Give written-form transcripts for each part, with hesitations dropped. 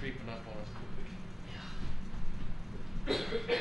creeping up on us quick. Yeah.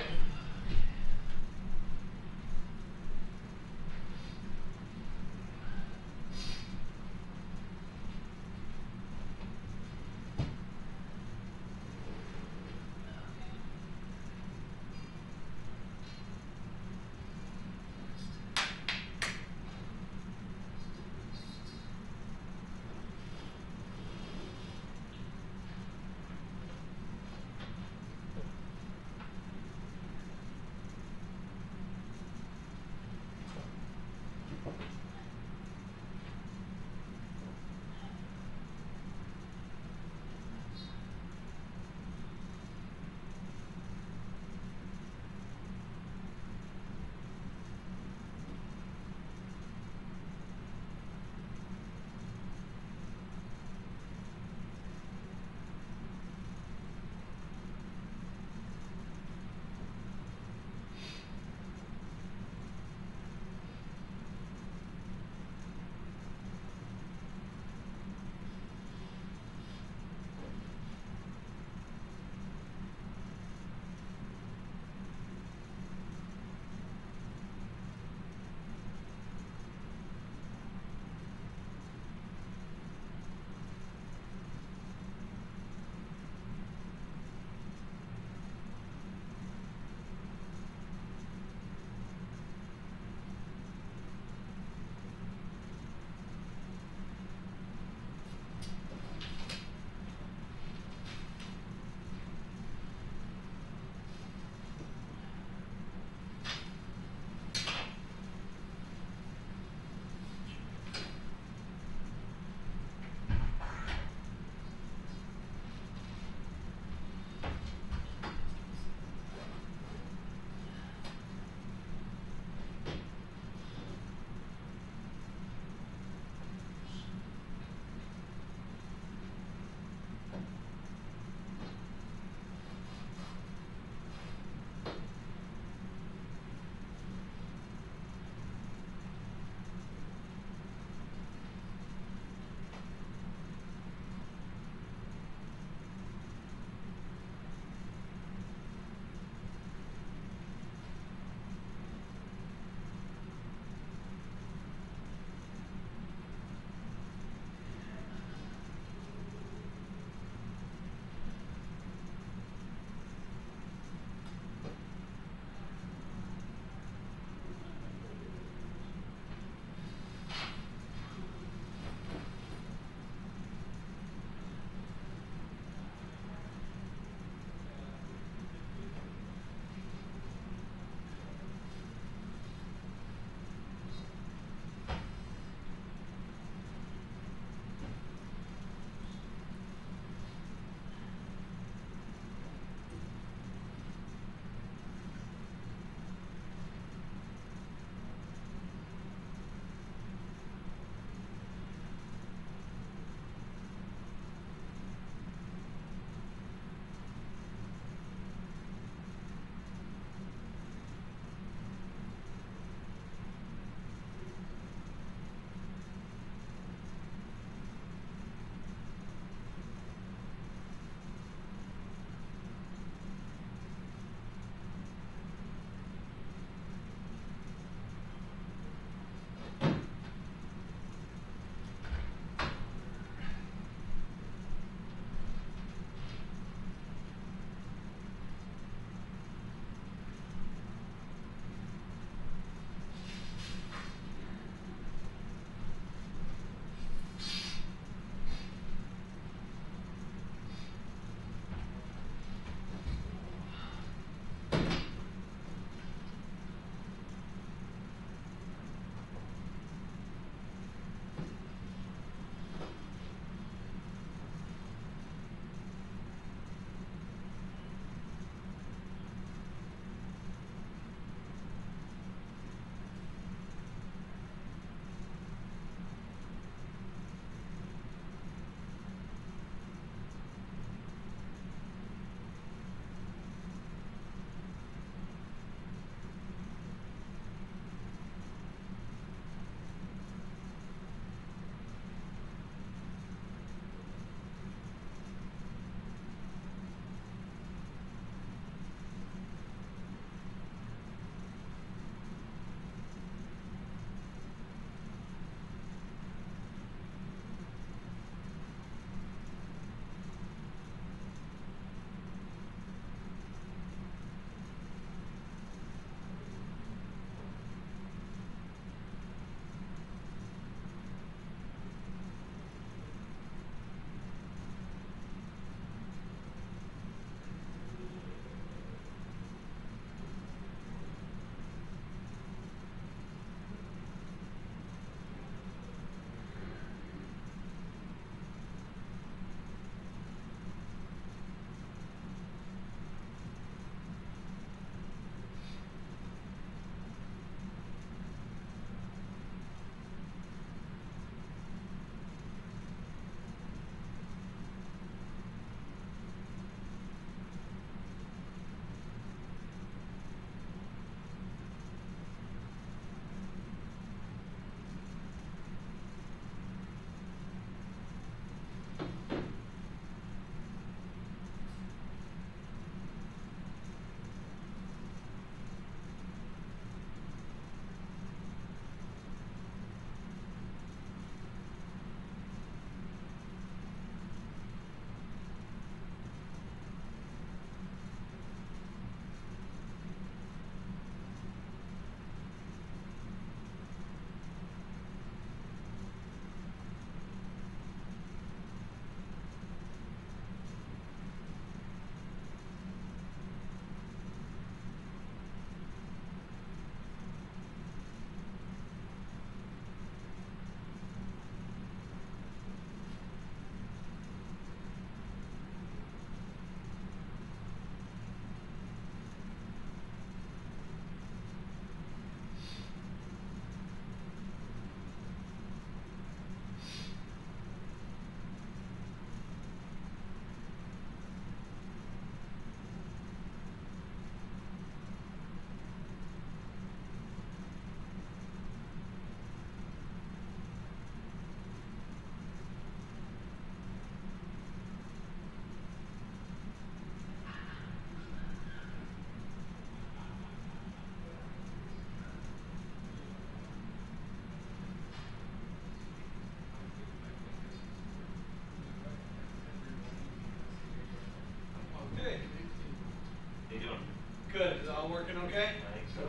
okay? I think so.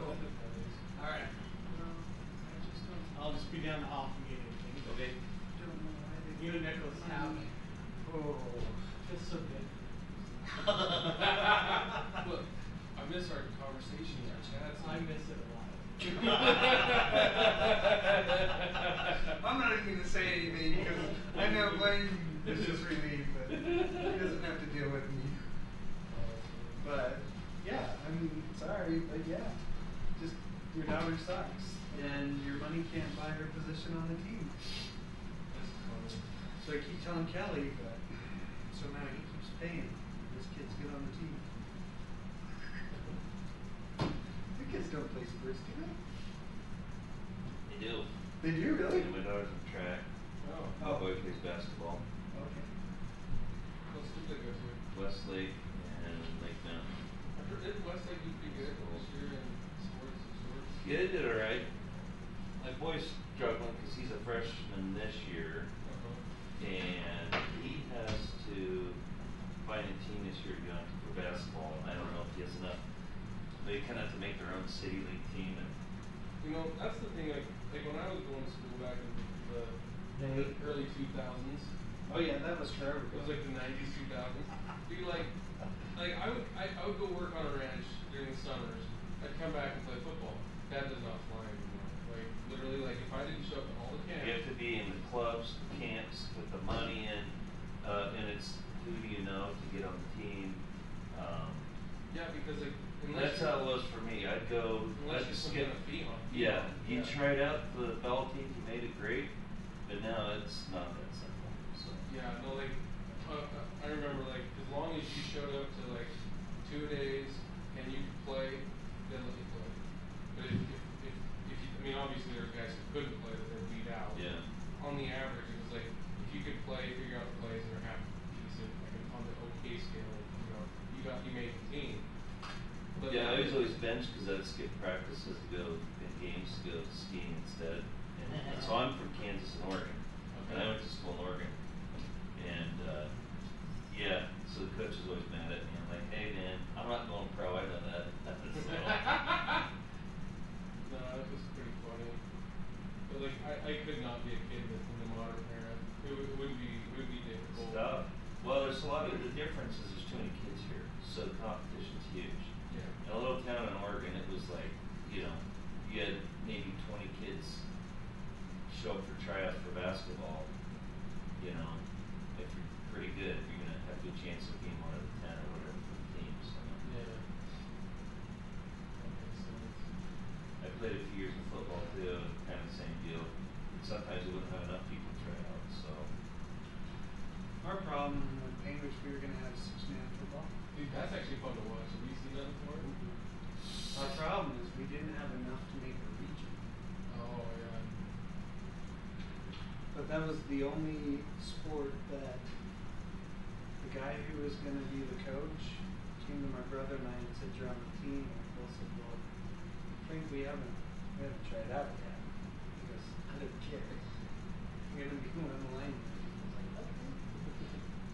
Alright. I'll just be down the hall if you need anything. Okay. You and Nicholas have me. Oh, feels so good. Look, I miss our conversations, our chats. I miss it a lot. I'm not even going to say anything because I know Blaine is just relieved, but he doesn't have to deal with me. But yeah, I mean, sorry, but yeah, just your daughter sucks, and your money can't buy her position on the team. So I keep telling Kelly, but so now he keeps paying. This kid's good on the team. The kids don't play sports, do they? They do. They do, really? Yeah, my daughter's in track. Oh. My boy plays basketball. Okay. What school did they go to? Westlake and Lake Mountain. Didn't Westlake used to be good this year in sports? Yeah, they did alright. My boy's struggling because he's a freshman this year. And he has to find a team this year to go into for basketball. I don't know if he has enough. They kind of have to make their own city league team. And You know, that's the thing, like when I was going to school back in the early 2000s. Oh yeah, that was forever. It was like the 90s, 2000s. Be like I would go work on a ranch during the summers. I'd come back and play football. That does not fly anymore. Like literally, like if I didn't show up at all the camps. you have to be in the clubs, the camps, put the money in, and it's who do you know to get on the team. Yeah, because like That's how it was for me. I'd go. Unless I'd you're skip. a fee on. Yeah, you tried out for the ball team, you made it great, but now it's not that simple. So. Yeah, no, like I remember, like as long as you showed up to like 2 days and you could play, then let you play. But if you, I mean, obviously there were guys who couldn't play that were beat out. Yeah. On the average, it was like if you could play, figure out the plays, and are half decent, like on the okay scale, you made the team. But Yeah, I was always benched because I'd skip practices to go in games to go skiing instead. And so I'm from Kansas and Oregon, and I went to school in Oregon. And yeah, so the coach was always mad at me. I'm like, hey man, I'm not going pro. I know that. No, it was pretty funny. But like, I could not be a kid in the modern era. It would be difficult. Stuff. Well, there's a lot of the difference is there's too many kids here, so the competition's huge. Yeah. In a little town in Oregon, it was like, you had maybe 20 kids show up for tryouts for basketball. If you're pretty good, you're gonna have a good chance of being one of the 10 or whatever for the team. So. Yeah. That makes sense. I played a few years of football too, kind of the same deal. And sometimes we wouldn't have enough people try out, so. Our problem with Cambridge, we were going to have 6-man football. Dude, that's actually fun to watch. Have you seen that before? Our problem is we didn't have enough to make a region. Oh yeah. But that was the only sport that the guy who was going to be the coach came to my brother and I and said, you're on the team. And we both said, well, Frank, we haven't tried out yet. He goes, I don't care. I'm going to be one of the linemen.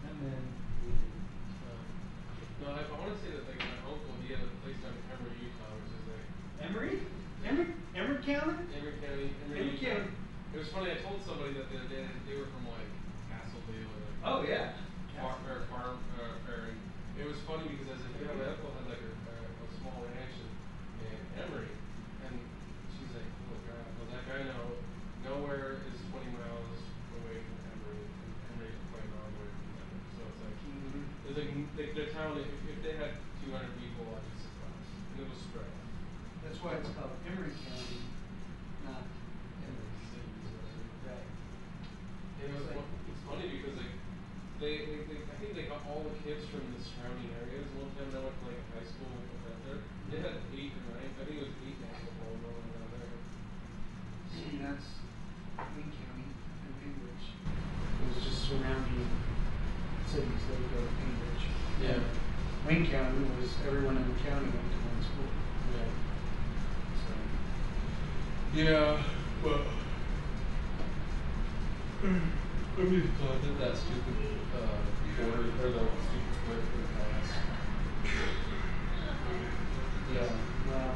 And then we did. No, I want to say that like my uncle, he had a place down in Emory, Utah, which is like Emory County? Emory County. County. It was funny. I told somebody that the other day that they were from like Castleville or like. Oh yeah. Farm. It was funny because I said, yeah, my uncle had like a small ranch in Emory, and she's like, oh God, well that guy nowhere is 20 miles away from Emory, and Emory's 20 miles away from Emory. So it's like, it's like their town. If they had 200 people, I'd be surprised, and it was spread out. That's why it's called Emory County, not Emory City. Right. And it's funny because like I think they got all the kids from the surrounding areas. One time I went to like high school out there. They had 8 or 9. I think it was 8 basketball going down there. See, that's Wayne County and Cambridge. It was just surrounding cities that would go to Cambridge. Yeah. Wayne County was everyone in the county went to one school. Yeah. So. Yeah, but I mean, I did that stupid border or the stupid split for the class. Yeah. Well.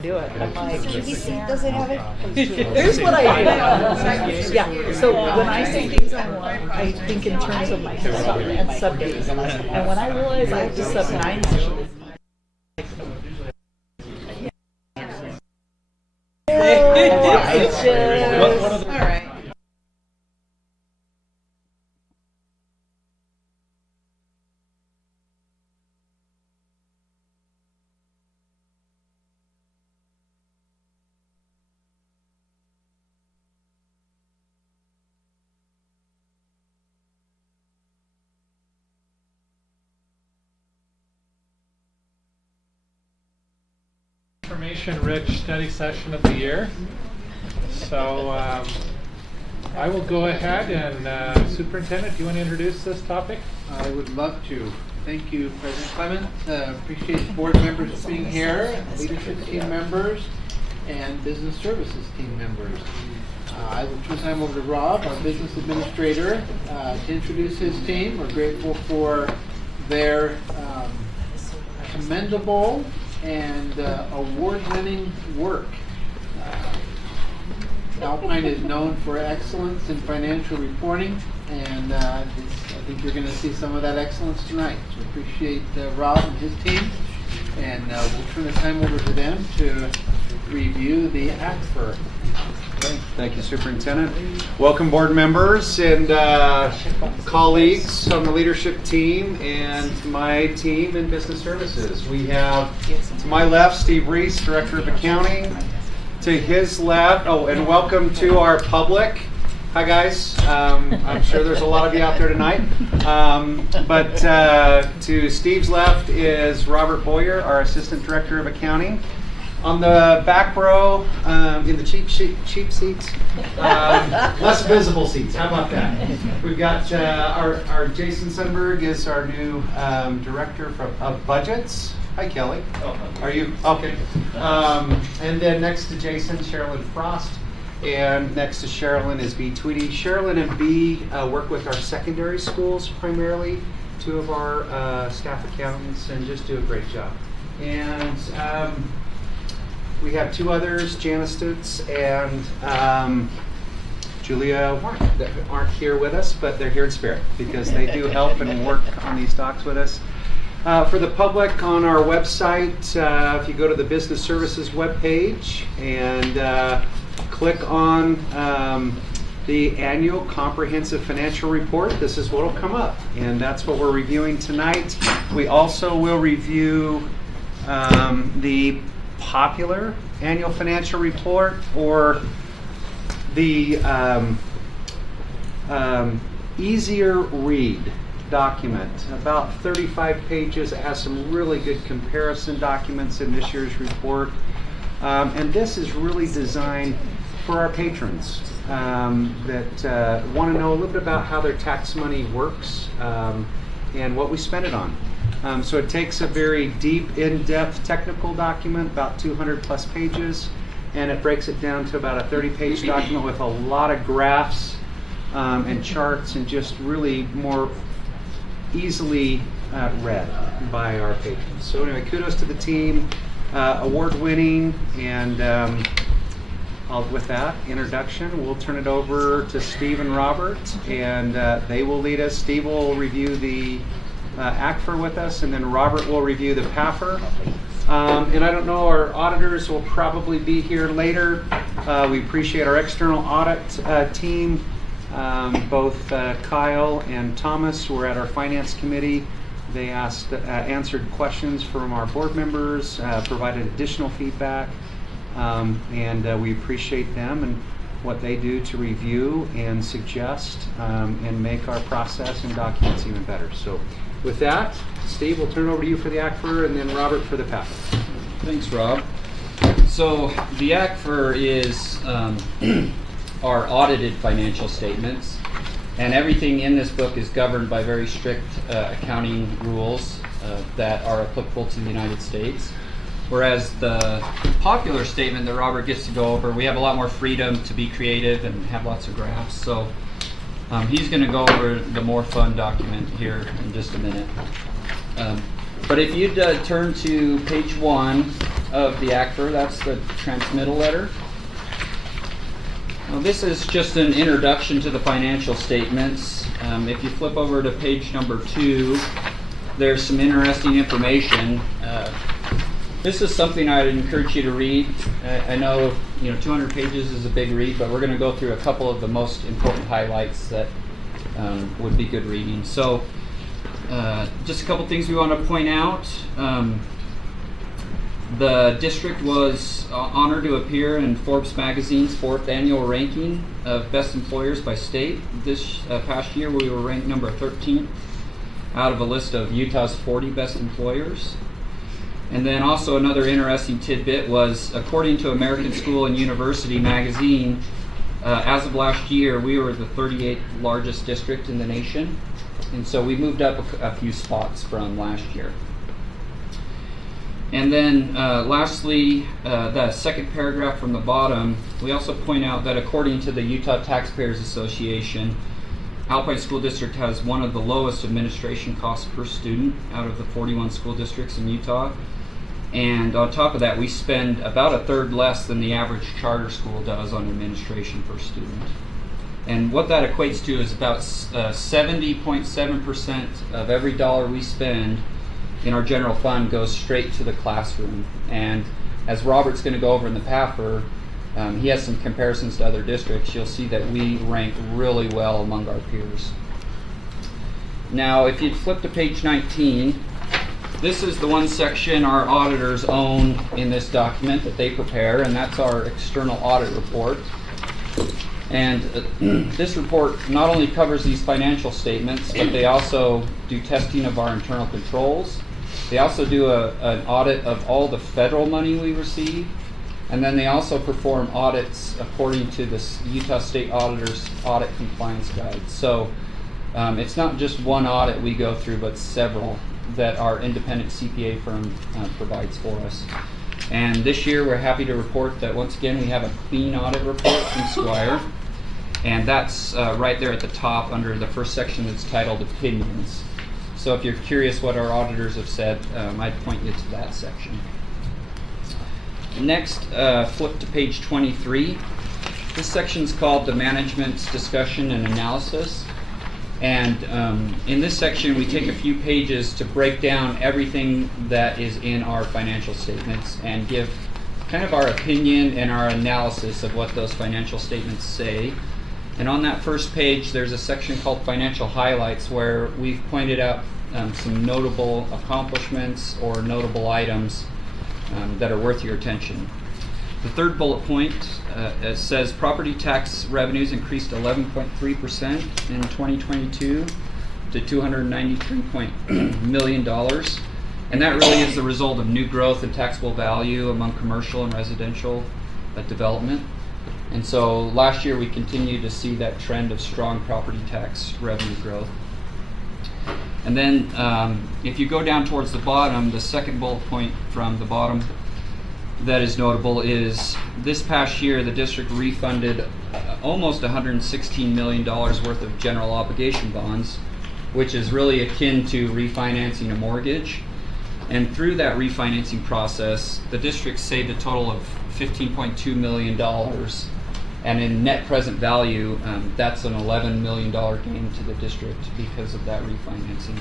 do it. I'm like, does it have it? Here's what I do. Yeah, so when I say things I want, I think in terms of my sub and sub days. And when I realize I have to sub 9, all right. Information-rich study session of the year. So I will go ahead and Superintendent, do you want to introduce this topic? I would love to. Thank you, President Clement. Appreciate the board members being here, leadership team members, and business services team members. I will turn time over to Rob, our business administrator, to introduce his team. We're grateful for their commendable and award-winning work. Alpine is known for excellence in financial reporting, and I think you're going to see some of that excellence tonight. So appreciate Rob and his team, and we'll turn the time over to them to review the ACFR. Thank you, Superintendent. Welcome, board members and colleagues on the leadership team and my team in business services. We have, to my left, Steve Reese, Director of Accounting. To his left, and welcome to our public. Hi, guys. I'm sure there's a lot of you out there tonight. But to Steve's left is Robert Boyer, our Assistant Director of Accounting. On the back row, in the cheap seats, less visible seats. How about that? We've got our Jason Sundberg is our new Director of Budgets. Hi, Kelly. Are you? Okay. And then next to Jason, Sherilyn Frost. And next to Sherilyn is B. Tweedy. Sherilyn and B work with our secondary schools primarily, two of our staff accountants, and just do a great job. And we have two others, Janice Stutz and Julia Warren, that aren't here with us, but they're here in spirit because they do help and work on these docs with us. For the public, on our website, if you go to the Business Services webpage and click on the Annual Comprehensive Financial Report, this is what will come up, and that's what we're reviewing tonight. We also will review the popular Annual Financial Report, or the easier read document, about 35 pages. It has some really good comparison documents in this year's report. And this is really designed for our patrons that want to know a little bit about how their tax money works and what we spend it on. So it takes a very deep, in-depth technical document, about 200 plus pages, and it breaks it down to about a 30-page document with a lot of graphs and charts, and just really more easily read by our patrons. So anyway, kudos to the team, award-winning, and with that introduction, we'll turn it over to Steve and Robert, and they will lead us. Steve will review the ACFR with us, and then Robert will review the PAFR. And I don't know, our auditors will probably be here later. We appreciate our external audit team. Both Kyle and Thomas were at our finance committee. They answered questions from our board members, provided additional feedback, and we appreciate them and what they do to review and suggest and make our process and documents even better. So with that, Steve, we'll turn it over to you for the ACFR, and then Robert for the PAFR. Thanks, Rob. So the ACFR is our audited financial statements, and everything in this book is governed by very strict accounting rules that are applicable to the United States. Whereas the popular statement that Robert gets to go over, we have a lot more freedom to be creative and have lots of graphs. So he's going to go over the more fun document here in just a minute. But if you'd turn to page 1, of the ACFR. That's the transmittal letter. Now, this is just an introduction to the financial statements. If you flip over to page number 2, there's some interesting information. This is something I'd encourage you to read. I know 200 pages is a big read, but we're going to go through a couple of the most important highlights that would be good reading. So just a couple things we want to point out. The district was honored to appear in Forbes magazine's 4th annual ranking of best employers by state. This past year we were ranked number 13th out of a list of Utah's 40 best employers. And then also another interesting tidbit was, according to American School and University magazine, as of last year, we were the 38th largest district in the nation. And so we moved up a few spots from last year. And then lastly, the second paragraph from the bottom, we also point out that according to the Utah Taxpayers Association, Alpine School District has one of the lowest administration costs per student out of the 41 school districts in Utah. And on top of that, we spend about a third less than the average charter school does on administration per student. And what that equates to is about 70.7% of every dollar we spend in our general fund goes straight to the classroom. And as Robert's going to go over in the PAFR, he has some comparisons to other districts. You'll see that we rank really well among our peers. Now, if you flip to page 19, this is the one section our auditors own in this document that they prepare, and that's our external audit report. And this report not only covers these financial statements, but they also do testing of our internal controls. They also do an audit of all the federal money we receive, and then they also perform audits according to the Utah State Auditor's Audit Compliance Guide. So it's not just one audit we go through, but several that our independent CPA firm provides for us. And this year we're happy to report that once again we have a clean audit report from Squire, and that's right there at the top under the first section that's titled Opinions. So if you're curious what our auditors have said, I'd point you to that section. Next, flip to page 23. This section's called the Management's Discussion and Analysis. And in this section, we take a few pages to break down everything that is in our financial statements and give kind of our opinion and our analysis of what those financial statements say. And on that first page, there's a section called Financial Highlights, where we've pointed out some notable accomplishments or notable items that are worth your attention. The third bullet point it says property tax revenues increased 11.3% in 2022 to $293 million. And that really is the result of new growth in taxable value among commercial and residential development. And so last year we continued to see that trend of strong property tax revenue growth. And then if you go down towards the bottom, the second bullet point from the bottom that is notable is this past year the district refunded almost $116 million worth of general obligation bonds, which is really akin to refinancing a mortgage. And through that refinancing process, the district saved a total of $15.2 million. And in net present value, that's an $11 million gain to the district because of that refinancing.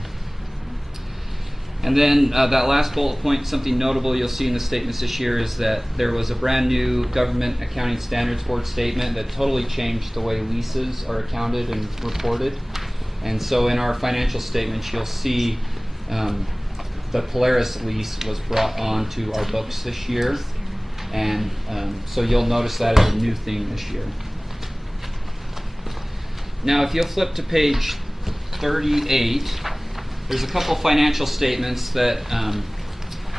And then that last bullet point, something notable you'll see in the statements this year is that there was a brand new Government Accounting Standards Board statement that totally changed the way leases are accounted and reported. And so in our financial statements, you'll see the Polaris lease was brought onto our books this year. And so you'll notice that as a new thing this year. Now, if you'll flip to page 38, there's a couple financial statements that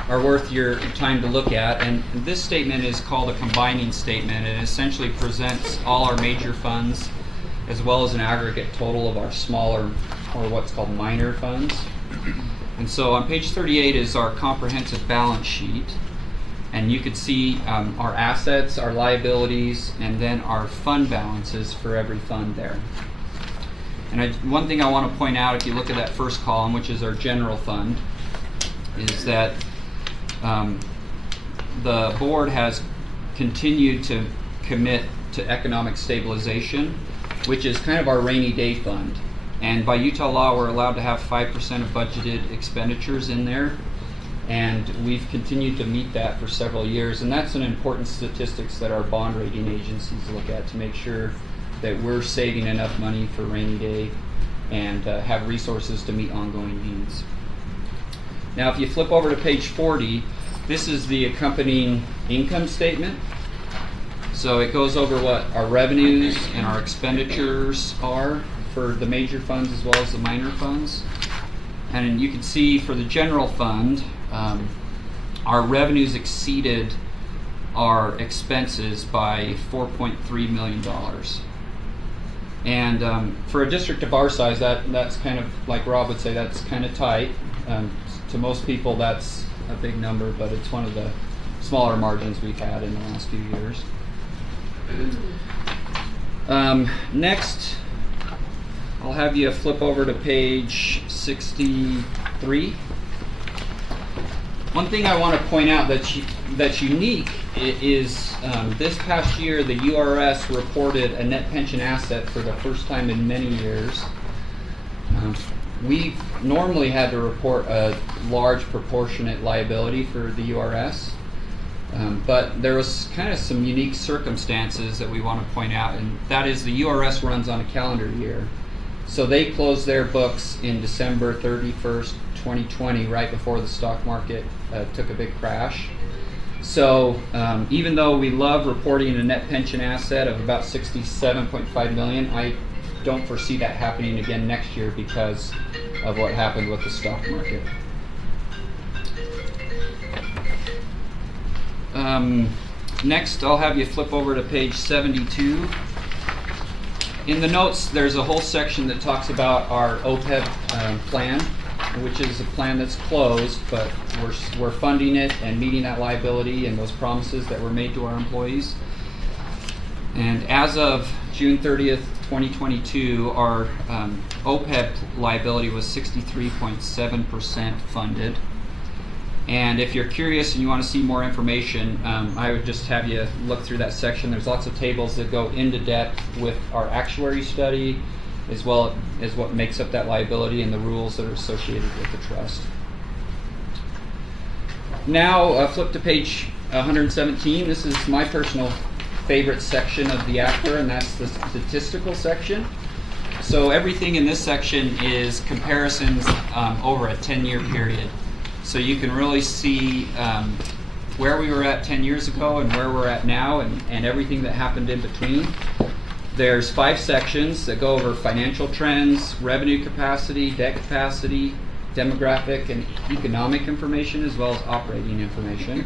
are worth your time to look at. And this statement is called a combining statement. It essentially presents all our major funds as well as an aggregate total of our smaller, or what's called minor funds. And so on page 38 is our comprehensive balance sheet. And you could see our assets, our liabilities, and then our fund balances for every fund there. And one thing I want to point out, if you look at that first column, which is our general fund, is that the board has continued to commit to economic stabilization, which is kind of our rainy day fund. And by Utah law, we're allowed to have 5% of budgeted expenditures in there. And we've continued to meet that for several years. And that's an important statistics that our bond rating agencies look at to make sure that we're saving enough money for rainy day and have resources to meet ongoing needs. Now, if you flip over to page 40, this is the accompanying income statement. So it goes over what our revenues and our expenditures are for the major funds as well as the minor funds. And you can see for the general fund, our revenues exceeded our expenses by $4.3 million. And for a district of our size, that's kind of, like Rob would say, that's kind of tight. To most people, that's a big number, but it's one of the smaller margins we've had in the last few years. Next, I'll have you flip over to page 63. One thing I want to point out that's unique is this past year the URS reported a net pension asset for the first time in many years. We normally had to report a large proportionate liability for the URS, but there was kind of some unique circumstances that we want to point out, and that is the URS runs on a calendar year. So they closed their books in December 31st, 2020, right before the stock market took a big crash. So even though we love reporting a net pension asset of about $67.5 million, I don't foresee that happening again next year because of what happened with the stock market. Next, I'll have you flip over to page 72. In the notes, there's a whole section that talks about our OPEB plan, which is a plan that's closed, but we're funding it and meeting that liability and those promises that were made to our employees. And as of June 30th, 2022, our OPEB liability was 63.7% funded. And if you're curious and you want to see more information, I would just have you look through that section. There's lots of tables that go into depth with our actuary study, as well as what makes up that liability and the rules that are associated with the trust. Now, flip to page 117. This is my personal favorite section of the ACFR, and that's the statistical section. So everything in this section is comparisons over a 10-year period. So you can really see where we were at 10 years ago and where we're at now, and everything that happened in between. There's 5 sections that go over financial trends, revenue capacity, debt capacity, demographic and economic information, as well as operating information.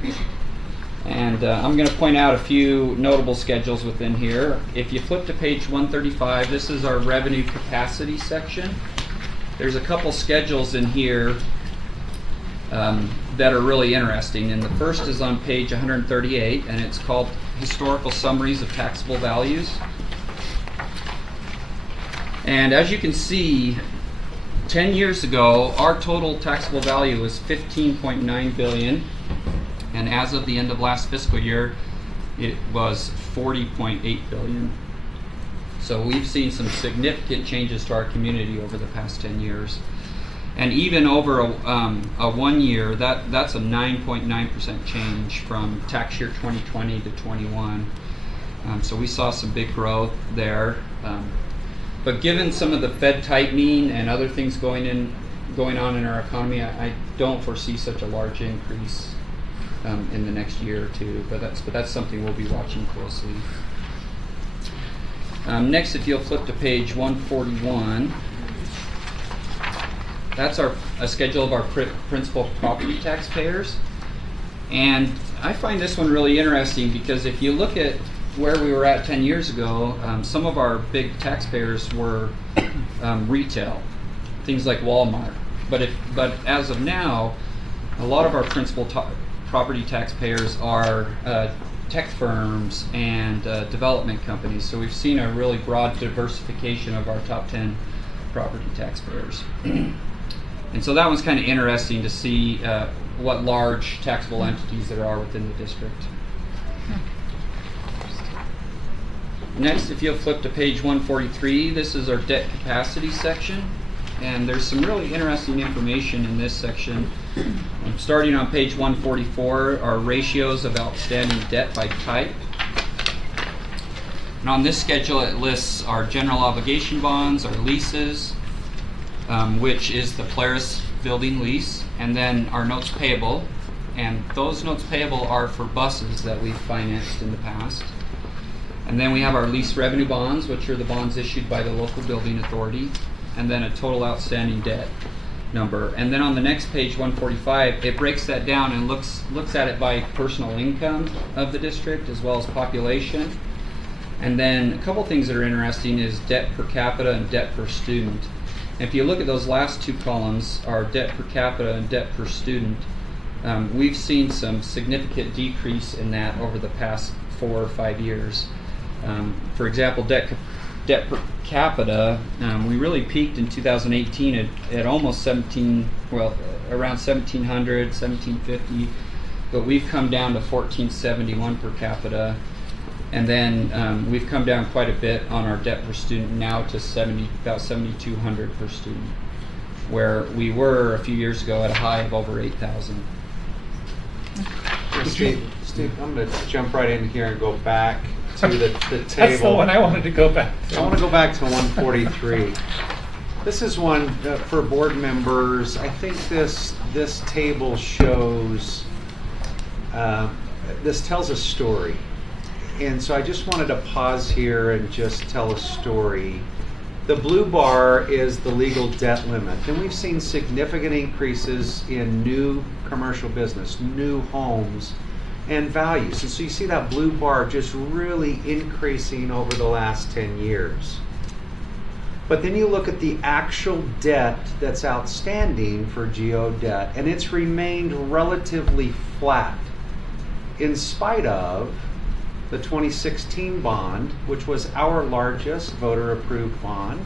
And I'm going to point out a few notable schedules within here. If you flip to page 135, this is our revenue capacity section. There's a couple schedules in here that are really interesting. And the first is on page 138, and it's called Historical Summaries of Taxable Values. And as you can see, 10 years ago, our total taxable value was $15.9 billion. And as of the end of last fiscal year, it was $40.8 billion. So we've seen some significant changes to our community over the past 10 years. And even over a 1 year, that's a 9.9% change from tax year 2020 to 21. So we saw some big growth there. But given some of the Fed tightening and other things going on in our economy, I don't foresee such a large increase in the next year or two. But that's something we'll be watching closely. Next, if you'll flip to page 141, that's a schedule of our principal property taxpayers. And I find this one really interesting because if you look at where we were at 10 years ago, some of our big taxpayers were retail, things like Walmart. But as of now, a lot of our principal property taxpayers are tech firms and development companies. So we've seen a really broad diversification of our top 10 property taxpayers. And so that one's kind of interesting to see what large taxable entities there are within the district. Next, if you'll flip to page 143, this is our debt capacity section. And there's some really interesting information in this section. Starting on page 144 are ratios of outstanding debt by type. And on this schedule, it lists our general obligation bonds, our leases, which is the Polaris building lease, and then our notes payable. And those notes payable are for buses that we've financed in the past. And then we have our lease revenue bonds, which are the bonds issued by the local building authority, and then a total outstanding debt number. And then on the next page, 145, it breaks that down and looks at it by personal income of the district as well as population. And then a couple things that are interesting is debt per capita and debt per student. And if you look at those last two columns, our debt per capita and debt per student, we've seen some significant decrease in that over the past 4 or 5 years. For example, debt per capita, we really peaked in 2018 at almost around 1,700, 1,750, but we've come down to 1,471 per capita, and then we've come down quite a bit on our debt per student now to about 7,200 per student, where we were a few years ago at a high of over 8,000. Steve, I'm going to jump right in here and go back to the table. That's the one I wanted to go back to. I want to go back to 143. This is one for board members. I think this table shows, this tells a story. And so I just wanted to pause here and just tell a story. The blue bar is the legal debt limit. And we've seen significant increases in new commercial business, new homes, and values. And so you see that blue bar just really increasing over the last 10 years. But then you look at the actual debt that's outstanding for GO debt, and it's remained relatively flat in spite of the 2016 bond, which was our largest voter-approved bond,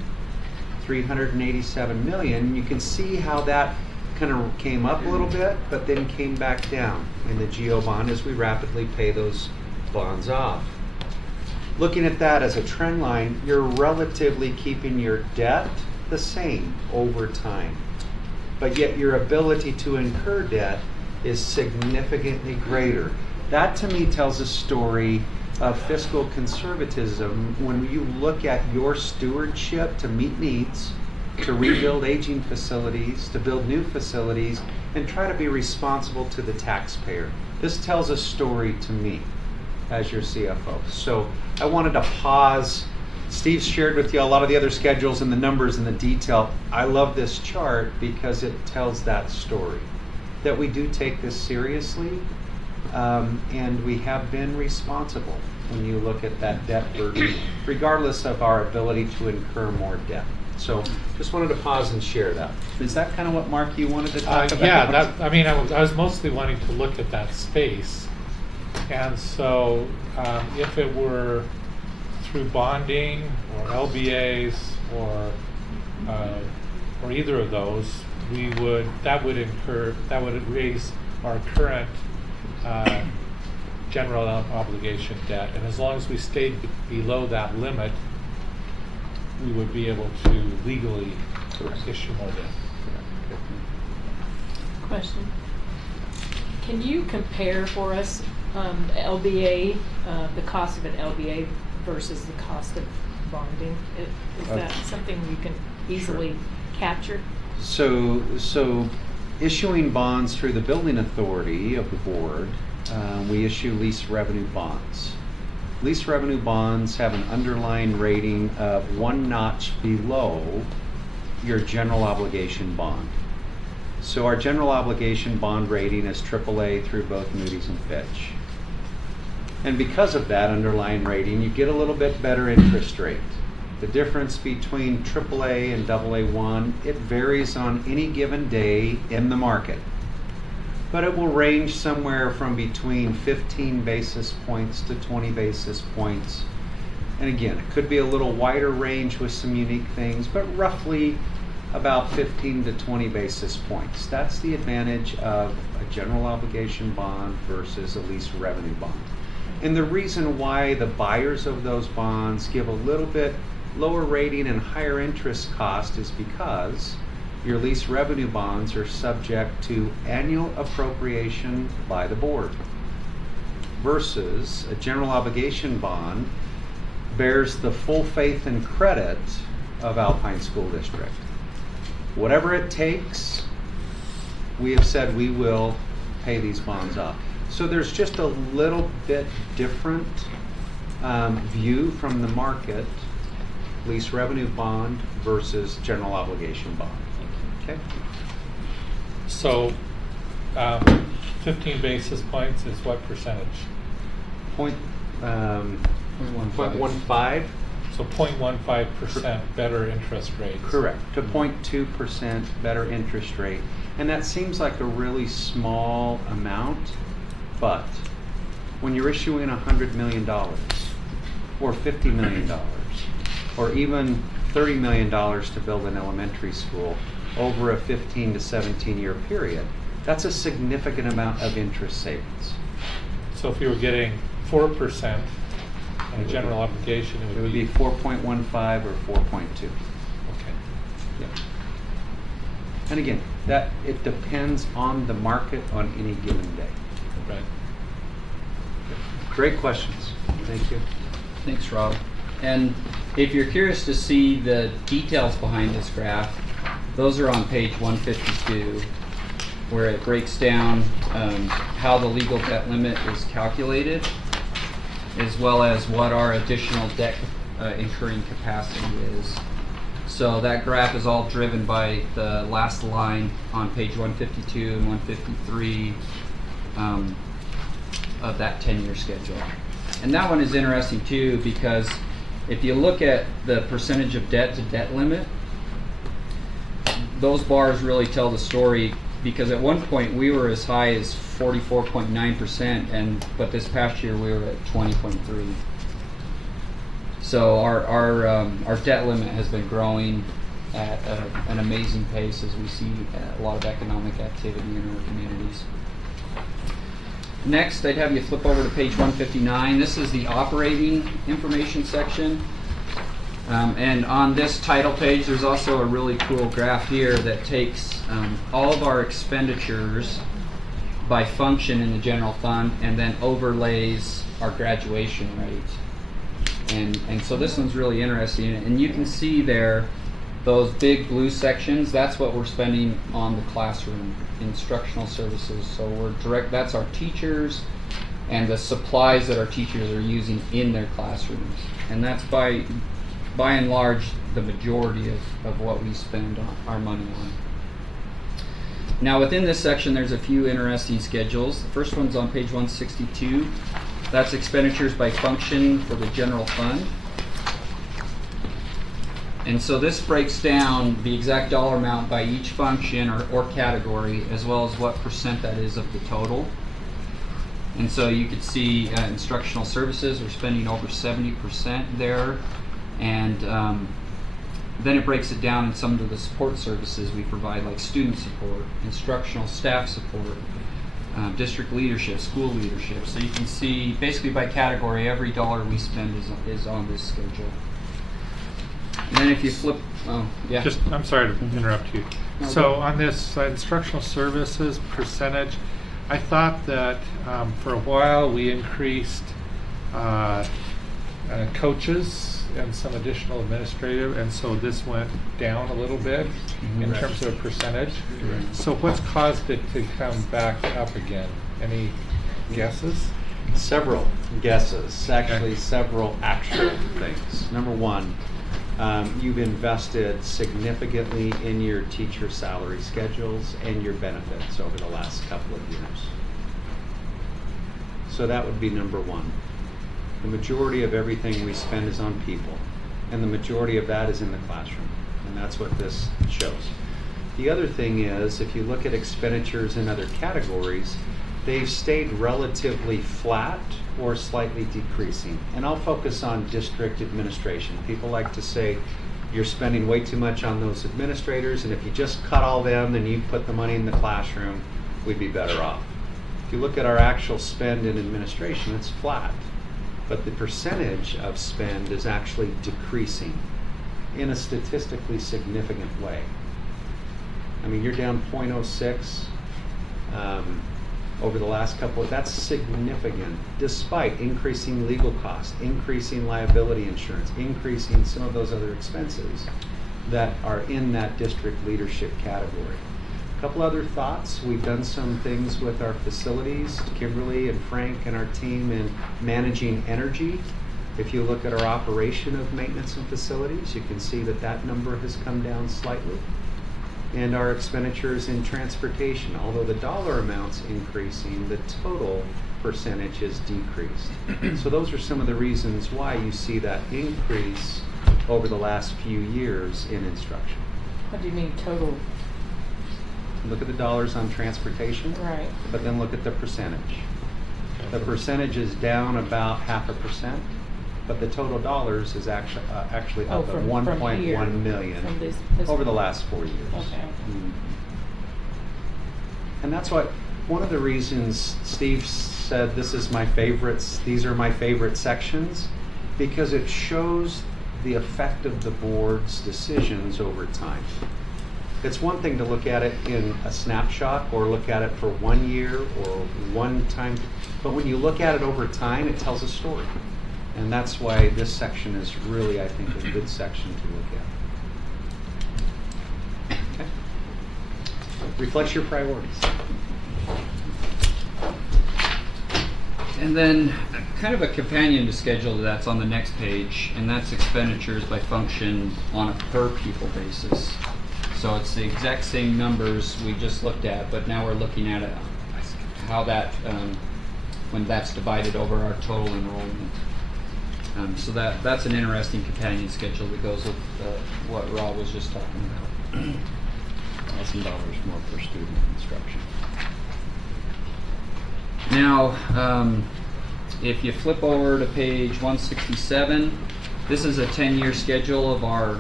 $387 million. You can see how that kind of came up a little bit, but then came back down in the GO bond as we rapidly pay those bonds off. Looking at that as a trend line, you're relatively keeping your debt the same over time, but yet your ability to incur debt is significantly greater. That to me tells a story of fiscal conservatism when you look at your stewardship to meet needs, to rebuild aging facilities, to build new facilities, and try to be responsible to the taxpayer. This tells a story to me as your CFO. So I wanted to pause. Steve's shared with you a lot of the other schedules and the numbers and the detail. I love this chart because it tells that story, that we do take this seriously, and we have been responsible when you look at that debt burden, regardless of our ability to incur more debt. So just wanted to pause and share that. Is that kind of what, Mark, you wanted to talk about? Yeah, I was mostly wanting to look at that space. And so if it were through bonding or LBAs or either of those, that would raise our current general obligation debt, and as long as we stayed below that limit, we would be able to legally issue more debt. Question. Can you compare for us LBA, the cost of an LBA versus the cost of bonding? Is that something you can easily capture? So issuing bonds through the building authority of the board, we issue lease revenue bonds. Lease revenue bonds have an underlying rating of one notch below your general obligation bond. So our general obligation bond rating is AAA through both Moody's and Fitch. And because of that underlying rating, you get a little bit better interest rate. The difference between AAA and AA1, it varies on any given day in the market. But it will range somewhere from between 15 basis points to 20 basis points. And again, it could be a little wider range with some unique things, but roughly about 15 to 20 basis points. That's the advantage of a general obligation bond versus a lease revenue bond. And the reason why the buyers of those bonds give a little bit lower rating and higher interest cost is because your lease revenue bonds are subject to annual appropriation by the board, versus a general obligation bond bears the full faith and credit of Alpine School District. Whatever it takes, we have said we will pay these bonds up. So there's just a little bit different view from the market, lease revenue bond versus general obligation bond. Okay? So 15 basis points is what percentage? 0.15. So 0.15% better interest rates. Correct, to 0.2% better interest rate. And that seems like a really small amount, but when you're issuing $100 million or $50 million or even $30 million to build an elementary school over a 15 to 17 year period, that's a significant amount of interest savings. So if you were getting 4% on a general obligation, it would be 4.15 or 4.2. Okay. Yeah. And again, that it depends on the market on any given day. Right. Great questions. Thank you. Thanks, Rob. And if you're curious to see the details behind this graph, those are on page 152, where it breaks down how the legal debt limit is calculated, as well as what our additional debt incurring capacity is. So that graph is all driven by the last line on page 152 and 153 of that 10-year schedule. And that one is interesting too, because if you look at the percentage of debt to debt limit, those bars really tell the story, because at one point we were as high as 44.9%, but this past year we were at 20.3%. So our debt limit has been growing at an amazing pace as we see a lot of economic activity in our communities. Next, I'd have you flip over to page 159. This is the operating information section. And on this title page, there's also a really cool graph here that takes all of our expenditures by function in the general fund and then overlays our graduation rate. And so this one's really interesting. And you can see there those big blue sections, that's what we're spending on the classroom, instructional services. So that's our teachers and the supplies that our teachers are using in their classrooms. And that's by and large the majority of what we spend our money on. Now within this section there's a few interesting schedules. The first one's on page 162. That's expenditures by function for the general fund. And so this breaks down the exact dollar amount by each function or category, as well as what percent that is of the total. And so you could see instructional services, we're spending over 70% there. And then it breaks it down in some of the support services we provide, like student support, instructional staff support, district leadership, school leadership. So you can see basically by category, every dollar we spend is on this schedule. And then if you flip, I'm sorry to interrupt you. No, So on this instructional services percentage, I thought that for a while we increased coaches and some additional administrative, and so this went down a little bit in terms of percentage. Correct. So what's caused it to come back up again? Any guesses? Several guesses, actually several actual things. Number one, you've invested significantly in your teacher salary schedules and your benefits over the last couple of years. So that would be number one. The majority of everything we spend is on people, and the majority of that is in the classroom, and that's what this shows. The other thing is, if you look at expenditures in other categories, they've stayed relatively flat or slightly decreasing. And I'll focus on district administration. People like to say, you're spending way too much on those administrators, and if you just cut all them, then you put the money in the classroom, we'd be better off. If you look at our actual spend in administration, it's flat, but the percentage of spend is actually decreasing in a statistically significant way. I mean, you're down 0.06 over the last couple of, that's significant, despite increasing legal costs, increasing liability insurance, increasing some of those other expenses that are in that district leadership category. A couple other thoughts. We've done some things with our facilities, Kimberly and Frank and our team in managing energy. If you look at our operation of maintenance and facilities, you can see that that number has come down slightly. And our expenditures in transportation, although the dollar amount's increasing, the total percentage is decreased. So those are some of the reasons why you see that increase over the last few years in instruction. What do you mean total? Look at the dollars on transportation, Right. but then look at the percentage. The percentage is down about 0.5%, but the total dollars is actually Oh, up at from 1.1 here, million from this over the last 4 years. Okay. And that's what, one of the reasons Steve said this is my favorites, these are my favorite sections, because it shows the effect of the board's decisions over time. It's one thing to look at it in a snapshot or look at it for 1 year or one time, but when you look at it over time, it tells a story. And that's why this section is really, I think, a good section to look at. Okay. Reflects your priorities. And then kind of a companion to schedule that's on the next page, and that's expenditures by function on a per pupil basis. So it's the exact same numbers we just looked at, but now we're looking at it, how that, when that's divided over our total enrollment. So that's an interesting companion schedule that goes with what Rob was just talking about. $1,000 more per student instruction. Now, if you flip over to page 167, this is a 10-year schedule of our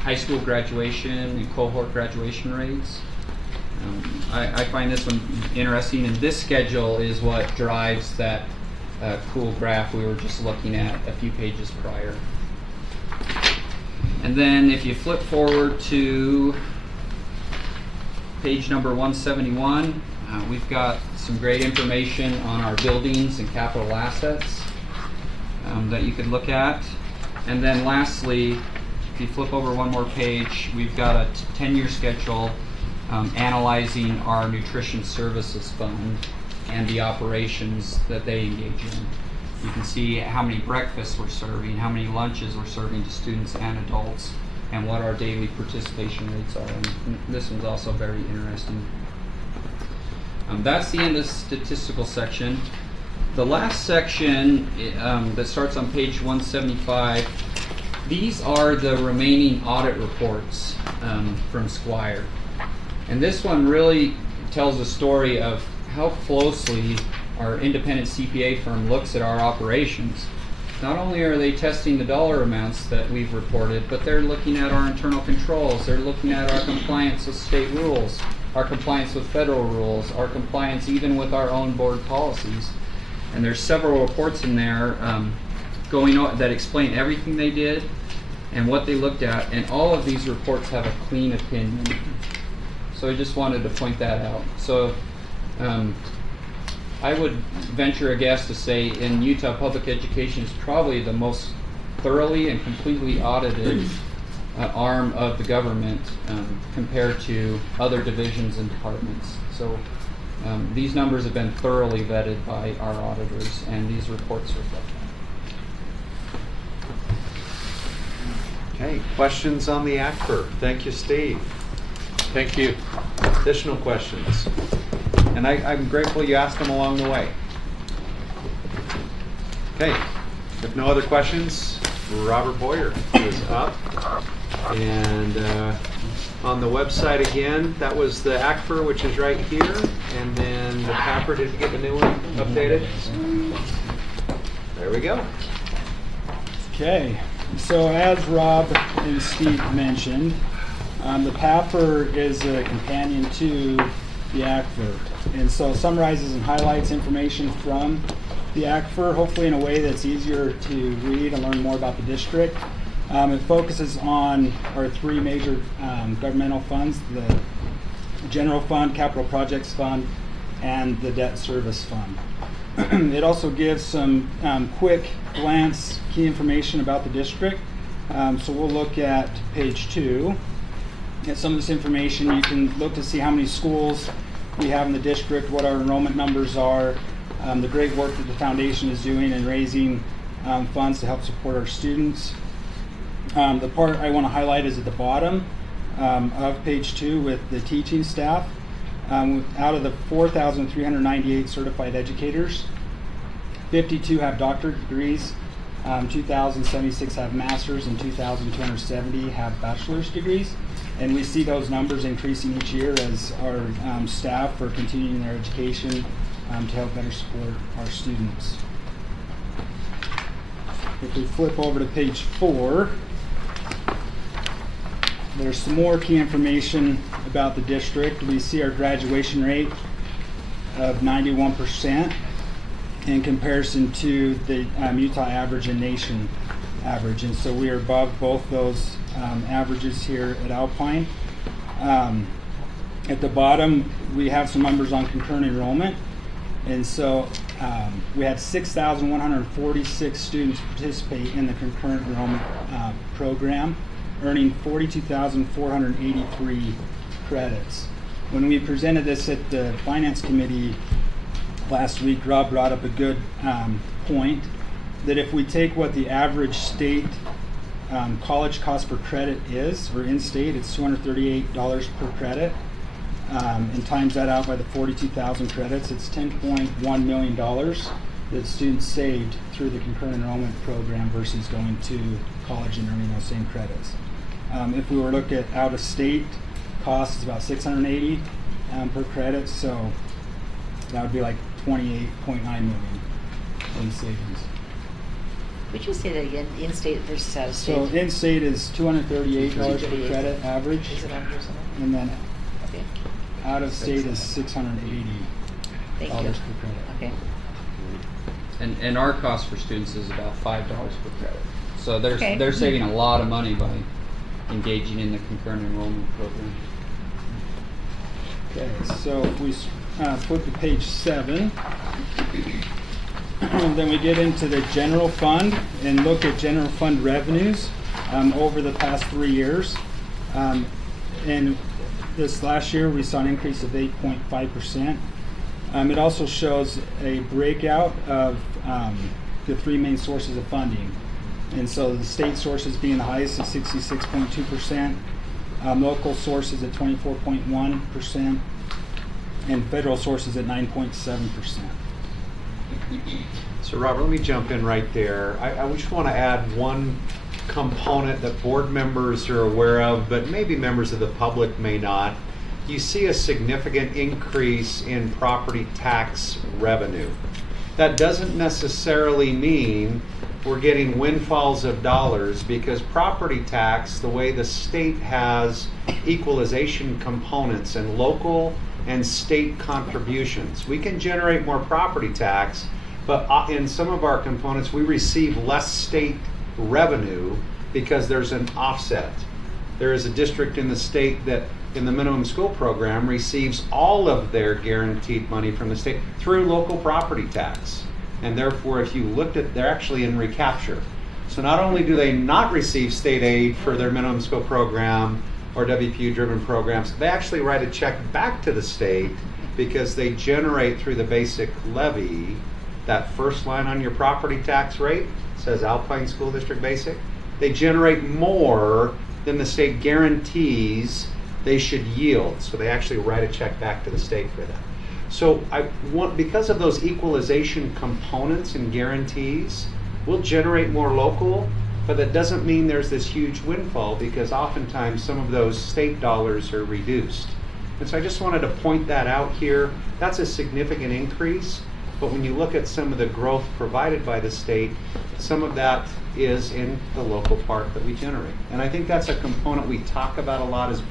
high school graduation and cohort graduation rates. I find this one interesting, and this schedule is what drives that cool graph we were just looking at a few pages prior. And then if you flip forward to page number 171, we've got some great information on our buildings and capital assets that you could look at. And then lastly, if you flip over one more page, we've got a 10-year schedule analyzing our nutrition services fund and the operations that they engage in. You can see how many breakfasts we're serving, how many lunches we're serving to students and adults, and what our daily participation rates are. And this one's also very interesting. That's the end of the statistical section. The last section that starts on page 175, these are the remaining audit reports from Squire. And this one really tells a story of how closely our independent CPA firm looks at our operations. Not only are they testing the dollar amounts that we've reported, but they're looking at our internal controls, they're looking at our compliance with state rules, our compliance with federal rules, our compliance even with our own board policies. And there's several reports in there going on that explain everything they did and what they looked at, and all of these reports have a clean opinion. So I just wanted to point that out. So I would venture a guess to say in Utah, public education is probably the most thoroughly and completely audited arm of the government compared to other divisions and departments. So these numbers have been thoroughly vetted by our auditors, and these reports reflect that. Okay, questions on the ACFR? Thank you, Steve. Thank you. Additional questions? And I'm grateful you asked them along the way. Okay, if no other questions, Robert Boyer is up. And on the website again, that was the ACFR, which is right here. And then the PAPR, did you get the new one updated? There we go. Okay. So as Rob and Steve mentioned, the PAPR is a companion to the ACFR. And so it summarizes and highlights information from the ACFR, hopefully in a way that's easier to read and learn more about the district. It focuses on our three major governmental funds, the General Fund, Capital Projects Fund, and the Debt Service Fund. It also gives some quick glance key information about the district. So we'll look at page 2. At some of this information, you can look to see how many schools we have in the district, what our enrollment numbers are, the great work that the foundation is doing in raising funds to help support our students. The part I want to highlight is at the bottom of page 2 with the teaching staff. Out of the 4,398 certified educators, 52 have doctorate degrees, 2,076 have master's, and 2,270 have bachelor's degrees. And we see those numbers increasing each year as our staff are continuing their education to help better support our students. If we flip over to page 4, there's some more key information about the district. We see our graduation rate of 91% in comparison to the Utah average and nation average. And so we are above both those averages here at Alpine. At the bottom, we have some numbers on concurrent enrollment. And so we had 6,146 students participate in the concurrent enrollment program, earning 42,483 credits. When we presented this at the Finance Committee last week, Rob brought up a good point that if we take what the average state college cost per credit is, or in-state, it's $238 per credit, and times that out by the 42,000 credits, it's $10.1 million that students saved through the concurrent enrollment program versus going to college and earning those same credits. If we were to look at out-of-state costs, it's about $680 per credit, so that would be like $28.9 million in savings. Would you say that again, in-state versus out-of-state? So in-state is $238 per credit average, Is it on here somewhere? and then Okay. out-of-state is $680 Thank per you. credit. Okay. And our cost for students is about $5 per credit. So Okay. they're saving a lot of money by engaging in the concurrent enrollment program. Okay, so if we flip to page 7, then we get into the general fund and look at general fund revenues over the past 3 years. And this last year, we saw an increase of 8.5%. It also shows a breakout of the 3 main sources of funding. And so the state sources being the highest at 66.2%, local sources at 24.1%, and federal sources at 9.7%. So Robert, let me jump in right there. I just want to add one component that board members are aware of, but maybe members of the public may not. You see a significant increase in property tax revenue. That doesn't necessarily mean we're getting windfalls of dollars, because property tax, the way the state has equalization components and local and state contributions, we can generate more property tax, but in some of our components we receive less state revenue because there's an offset. There is a district in the state that in the minimum school program receives all of their guaranteed money from the state through local property tax. And therefore, if you looked at, they're actually in recapture. So not only do they not receive state aid for their minimum school program or WPU-driven programs, they actually write a check back to the state because they generate through the basic levy. That first line on your property tax rate says Alpine School District Basic. They generate more than the state guarantees they should yield. So they actually write a check back to the state for that. So because of those equalization components and guarantees, we'll generate more local, but that doesn't mean there's this huge windfall, because oftentimes some of those state dollars are reduced. And so I just wanted to point that out here. That's a significant increase. But when you look at some of the growth provided by the state, some of that is in the local park that we generate. And I think that's a component we talk about a lot as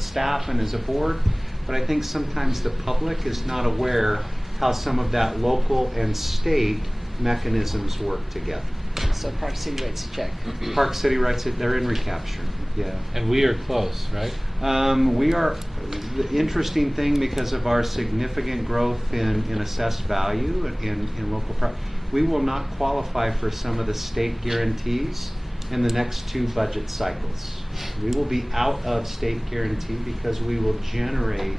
staff and as a board, but I think sometimes the public is not aware how some of that local and state mechanisms work together. So Park City writes a check. Park City writes it, they're in recapture, yeah. And we are close, right? We are, the interesting thing, because of our significant growth in assessed value in local property, we will not qualify for some of the state guarantees in the next 2 budget cycles. We will be out of state guarantee because we will generate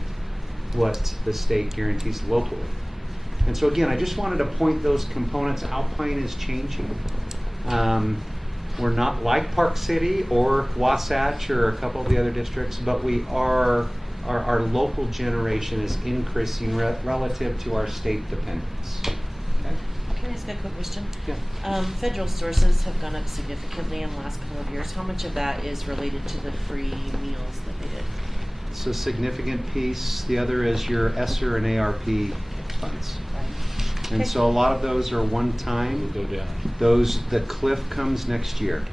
what the state guarantees locally. And so again, I just wanted to point those components. Alpine is changing. We're not like Park City or Wasatch or a couple of the other districts, but we are, our local generation is increasing relative to our state dependence. Okay? Can I ask a quick question? Yeah. Federal sources have gone up significantly in the last couple of years. How much of that is related to the free meals that they did? It's a significant piece. The other is your ESSER and ARP funds. And Okay. so a lot of those are one time. We'll go down. The cliff comes next year.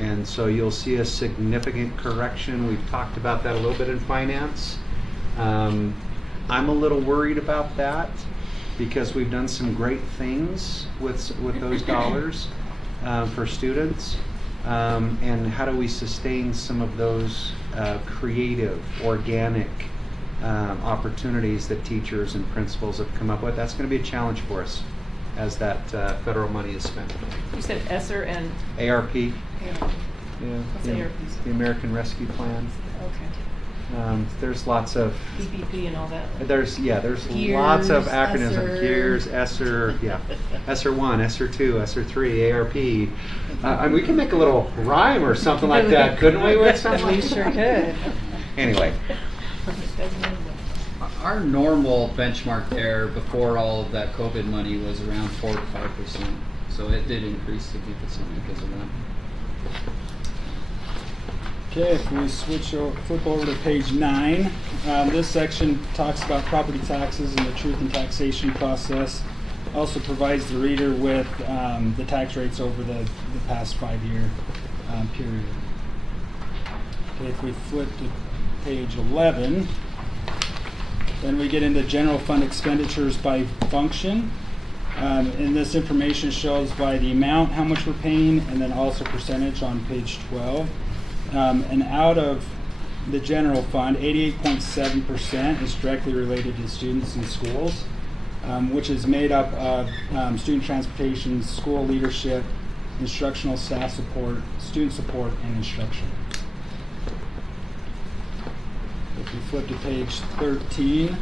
And so you'll see a significant correction. We've talked about that a little bit in finance. I'm a little worried about that because we've done some great things with those dollars for students. And how do we sustain some of those creative, organic opportunities that teachers and principals have come up with? That's going to be a challenge for us as that federal money is spent. You said ESSER and ARP. ARP. Yeah, What's the, ARP? the American Rescue Plan. Okay. There's lots of EPP and all that. there's Gears, lots of acronyms. ESSER. Gears, ESSER, yeah, ESSER 1, ESSER 2, ESSer 3, ARP. And we can make a little rhyme or something like that, couldn't we? With something? We sure could. Anyway. Our normal benchmark there before all of that COVID money was around 4 to 5%. So it did increase significantly because of that. Okay, if we flip over to page 9, this section talks about property taxes and the truth in taxation process. Also provides the reader with the tax rates over the past 5-year period. Okay, if we flip to page 11, then we get into general fund expenditures by function. And this information shows by the amount, how much we're paying, and then also percentage on page 12. And out of the general fund, 88.7% is directly related to students and schools, which is made up of student transportation, school leadership, instructional staff support, student support, and instruction. If we flip to page 13,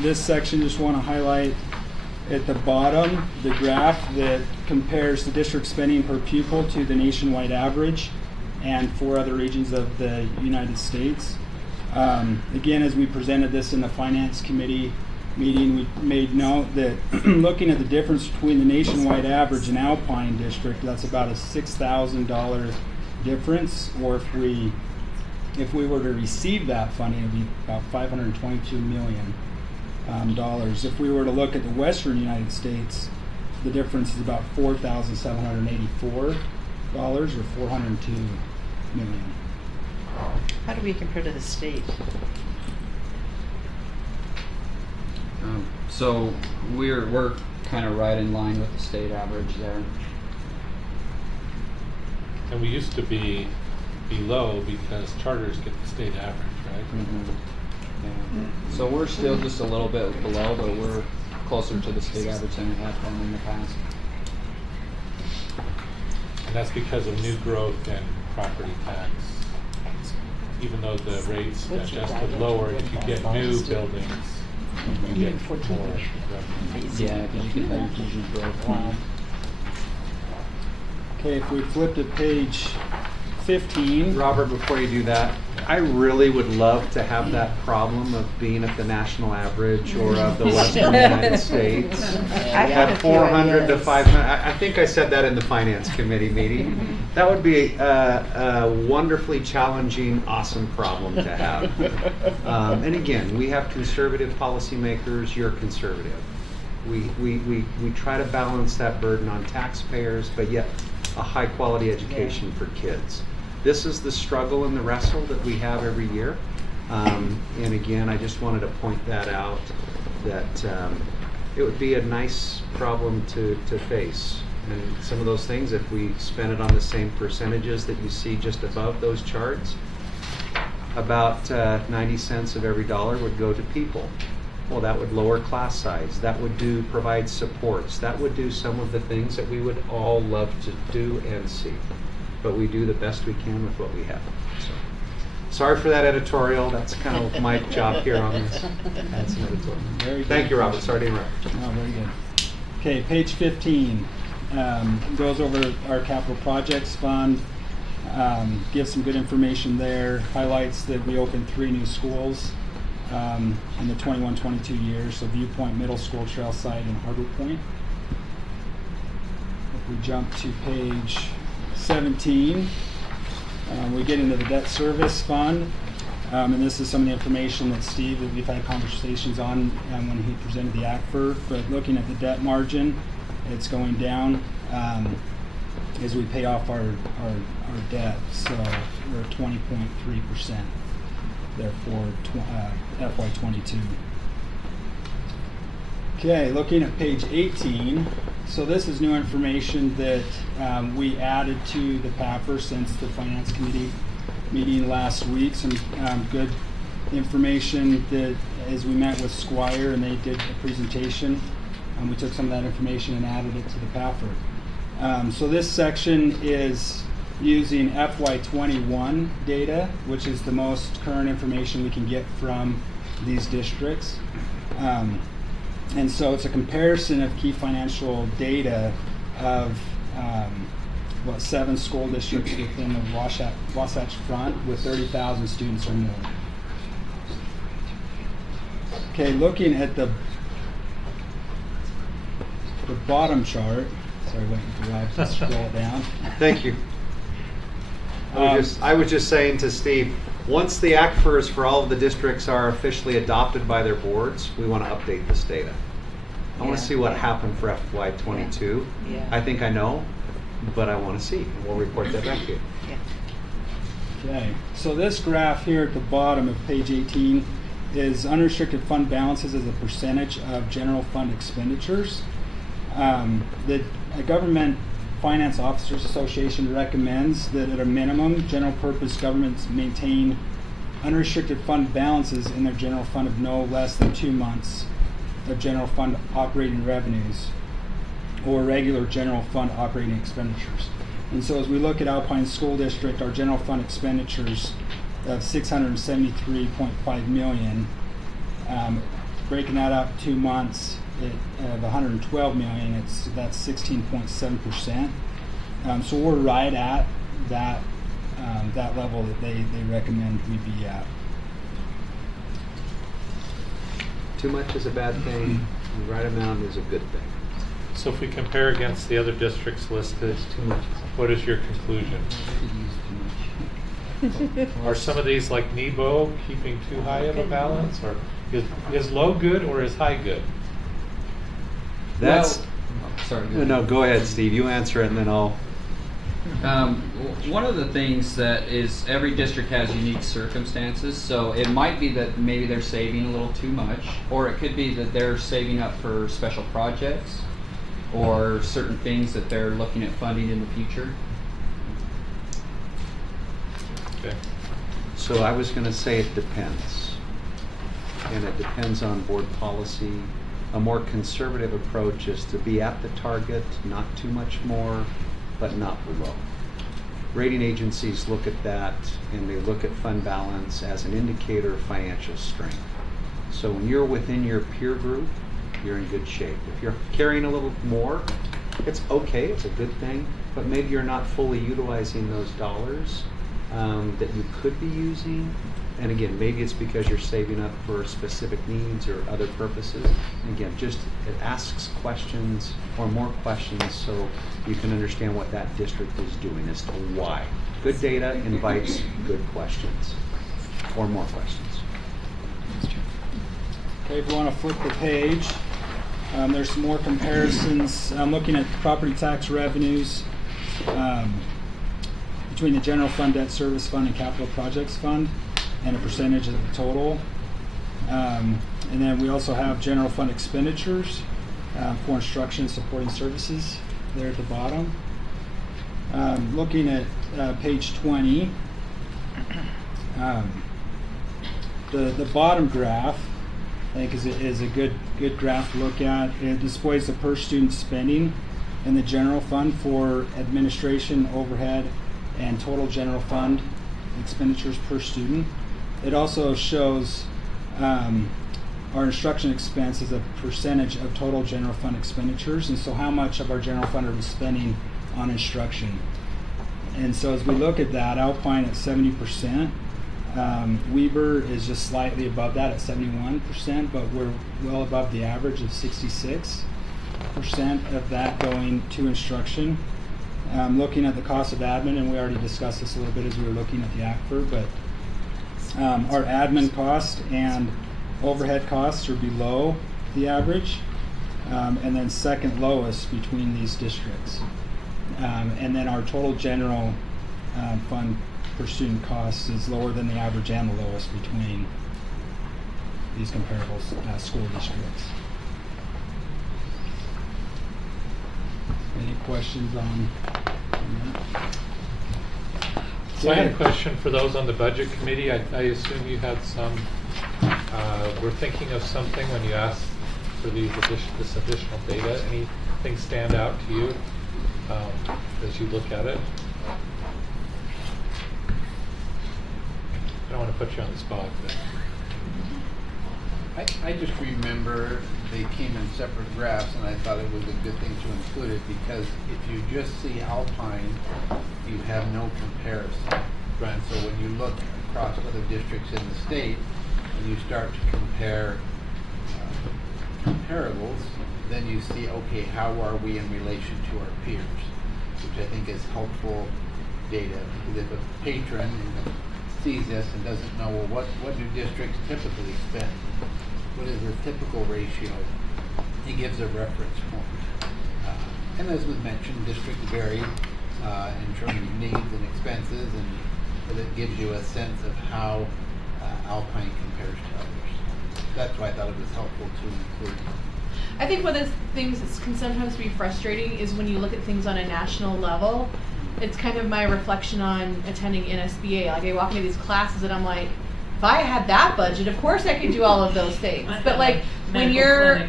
this section, just want to highlight at the bottom the graph that compares the district spending per pupil to the nationwide average and 4 other regions of the United States. Again, as we presented this in the finance committee meeting, we made note that looking at the difference between the nationwide average and Alpine district, that's about a $6,000 difference, or if we were to receive that funding, it would be about $522 million. If we were to look at the Western United States, the difference is about $4,784, or $402 million. How do we compare to the state? So we're kind of right in line with the state average there. And we used to be below because charters get the state average, right? Mm-hmm. Yeah. So we're still just a little bit below, but we're closer to the state average than we have been in the past. And that's because of new growth in property tax. Even though the rates adjusted lower, if you get new buildings, you get more revenue. Yeah, because you get that infusion growth. Wow. Okay, if we flip to page 15. Robert, before you do that, I really would love to have that problem of being at the national average or of the Western United States. have a At few 400 to ideas. 500, I think I said that in the finance committee meeting. That would be a wonderfully challenging, awesome problem to have. And again, we have conservative policymakers, you're conservative. We try to balance that burden on taxpayers, but yet a high quality education for kids. This is the struggle and the wrestle that we have every year. And again, I just wanted to point that out, that it would be a nice problem to face. And some of those things, if we spend it on the same percentages that you see just above those charts, about 90 cents of every dollar would go to people. Well, that would lower class size. That would provide supports. That would do some of the things that we would all love to do and see. But we do the best we can with what we have. So, sorry for that editorial. That's kind of my job here on this. That's an editorial. Very Thank good. you, Robert. Sorry to interrupt. Oh, very good. Okay, page 15 goes over our capital projects fund. Gives some good information there. Highlights that we opened 3 new schools in the 21-22 year. So Viewpoint Middle School, Trailside, and Harbor Point. If we jump to page 17, we get into the debt service fund, and this is some of the information that we've had conversations on when he presented the ACFR. But looking at the debt margin, it's going down as we pay off our debt. So we're at 20.3%. Therefore, FY22. Okay, looking at page 18. So this is new information that we added to the PAFR since the Finance Committee meeting last week. Some good information that as we met with Squire and they did a presentation, we took some of that information and added it to the PAFR. So this section is using FY21 data, which is the most current information we can get from these districts. And so it's a comparison of key financial data of 7 school districts within the Wasatch Front with 30,000 students or more. Okay, looking at the bottom chart. Sorry, waiting for Rob to scroll it down. Thank you. I was just saying to Steve, once the ACFRs for all of the districts are officially adopted by their boards, we want to update this data. I want to see what happened for FY22. Yeah. I think I know, but I want to see, and we'll report that back to you. Okay, so this graph here at the bottom of page 18 is unrestricted fund balances as a percentage of general fund expenditures. The Government Finance Officers Association recommends that at a minimum, general purpose governments maintain unrestricted fund balances in their general fund of no less than 2 months of general fund operating revenues or regular general fund operating expenditures. And so as we look at Alpine School District, our general fund expenditures of $673.5 million, breaking that up 2 months of $112 million, that's 16.7%. So we're right at that level that they recommend we be at. Too much is a bad thing, the right amount is a good thing. So if we compare against the other districts listed, what is your conclusion? Are some of these like Nebo keeping too high of a balance, or is low good or is high good? That's sorry. no, go ahead, Steve. You answer it, and then I'll. One of the things that is every district has unique circumstances, so it might be that maybe they're saving a little too much, or it could be that they're saving up for special projects or certain things that they're looking at funding in the future. Okay. So I was going to say it depends, and it depends on board policy. A more conservative approach is to be at the target, not too much more, but not below. Rating agencies look at that, and they look at fund balance as an indicator of financial strength. So when you're within your peer group, you're in good shape. If you're carrying a little more, it's okay, it's a good thing, but maybe you're not fully utilizing those dollars, that you could be using. And again, maybe it's because you're saving up for specific needs or other purposes. And again, just it asks questions or more questions so you can understand what that district is doing as to why. Good data invites good questions or more questions. Okay, if you want to flip the page, there's some more comparisons. I'm looking at property tax revenues between the general fund, debt service fund, and capital projects fund, and a percentage of the total. And then we also have general fund expenditures for instruction and supporting services there at the bottom. Looking at page 20, the bottom graph I think is a good graph to look at. It displays the per student spending in the general fund for administration, overhead, and total general fund expenditures per student. It also shows our instruction expense as a percentage of total general fund expenditures, and so how much of our general fund are we spending on instruction. And so as we look at that, Alpine at 70%, Weber is just slightly above that at 71%, but we're well above the average of 66% of that going to instruction. Looking at the cost of admin, and we already discussed this a little bit as we were looking at the ACFR, but our admin cost and overhead costs are below the average, and then second lowest between these districts. And then our total general fund per student costs is lower than the average and the lowest between these comparable school districts. Any questions on that? So I had a question for those on the budget committee. I assume you had some, were thinking of something when you asked for this additional data. Anything stand out to you as you look at it? I don't want to put you on the spot, but. I just remember they came in separate graphs, and I thought it was a good thing to include it because if you just see Alpine, you have no comparison. Right. And so when you look across other districts in the state, and you start to compare comparables, then you see, okay, how are we in relation to our peers, which I think is helpful data. Because if a patron sees this and doesn't know, well, what do districts typically spend? What is the typical ratio? He gives a reference point. And as was mentioned, districts vary in terms of needs and expenses, but it gives you a sense of how Alpine compares to others. That's why I thought it was helpful to include. I think one of the things that can sometimes be frustrating is when you look at things on a national level. It's kind of my reflection on attending NSBA. Like I walk into these classes and I'm like, if I had that budget, of course I could do all of those things. But like when you're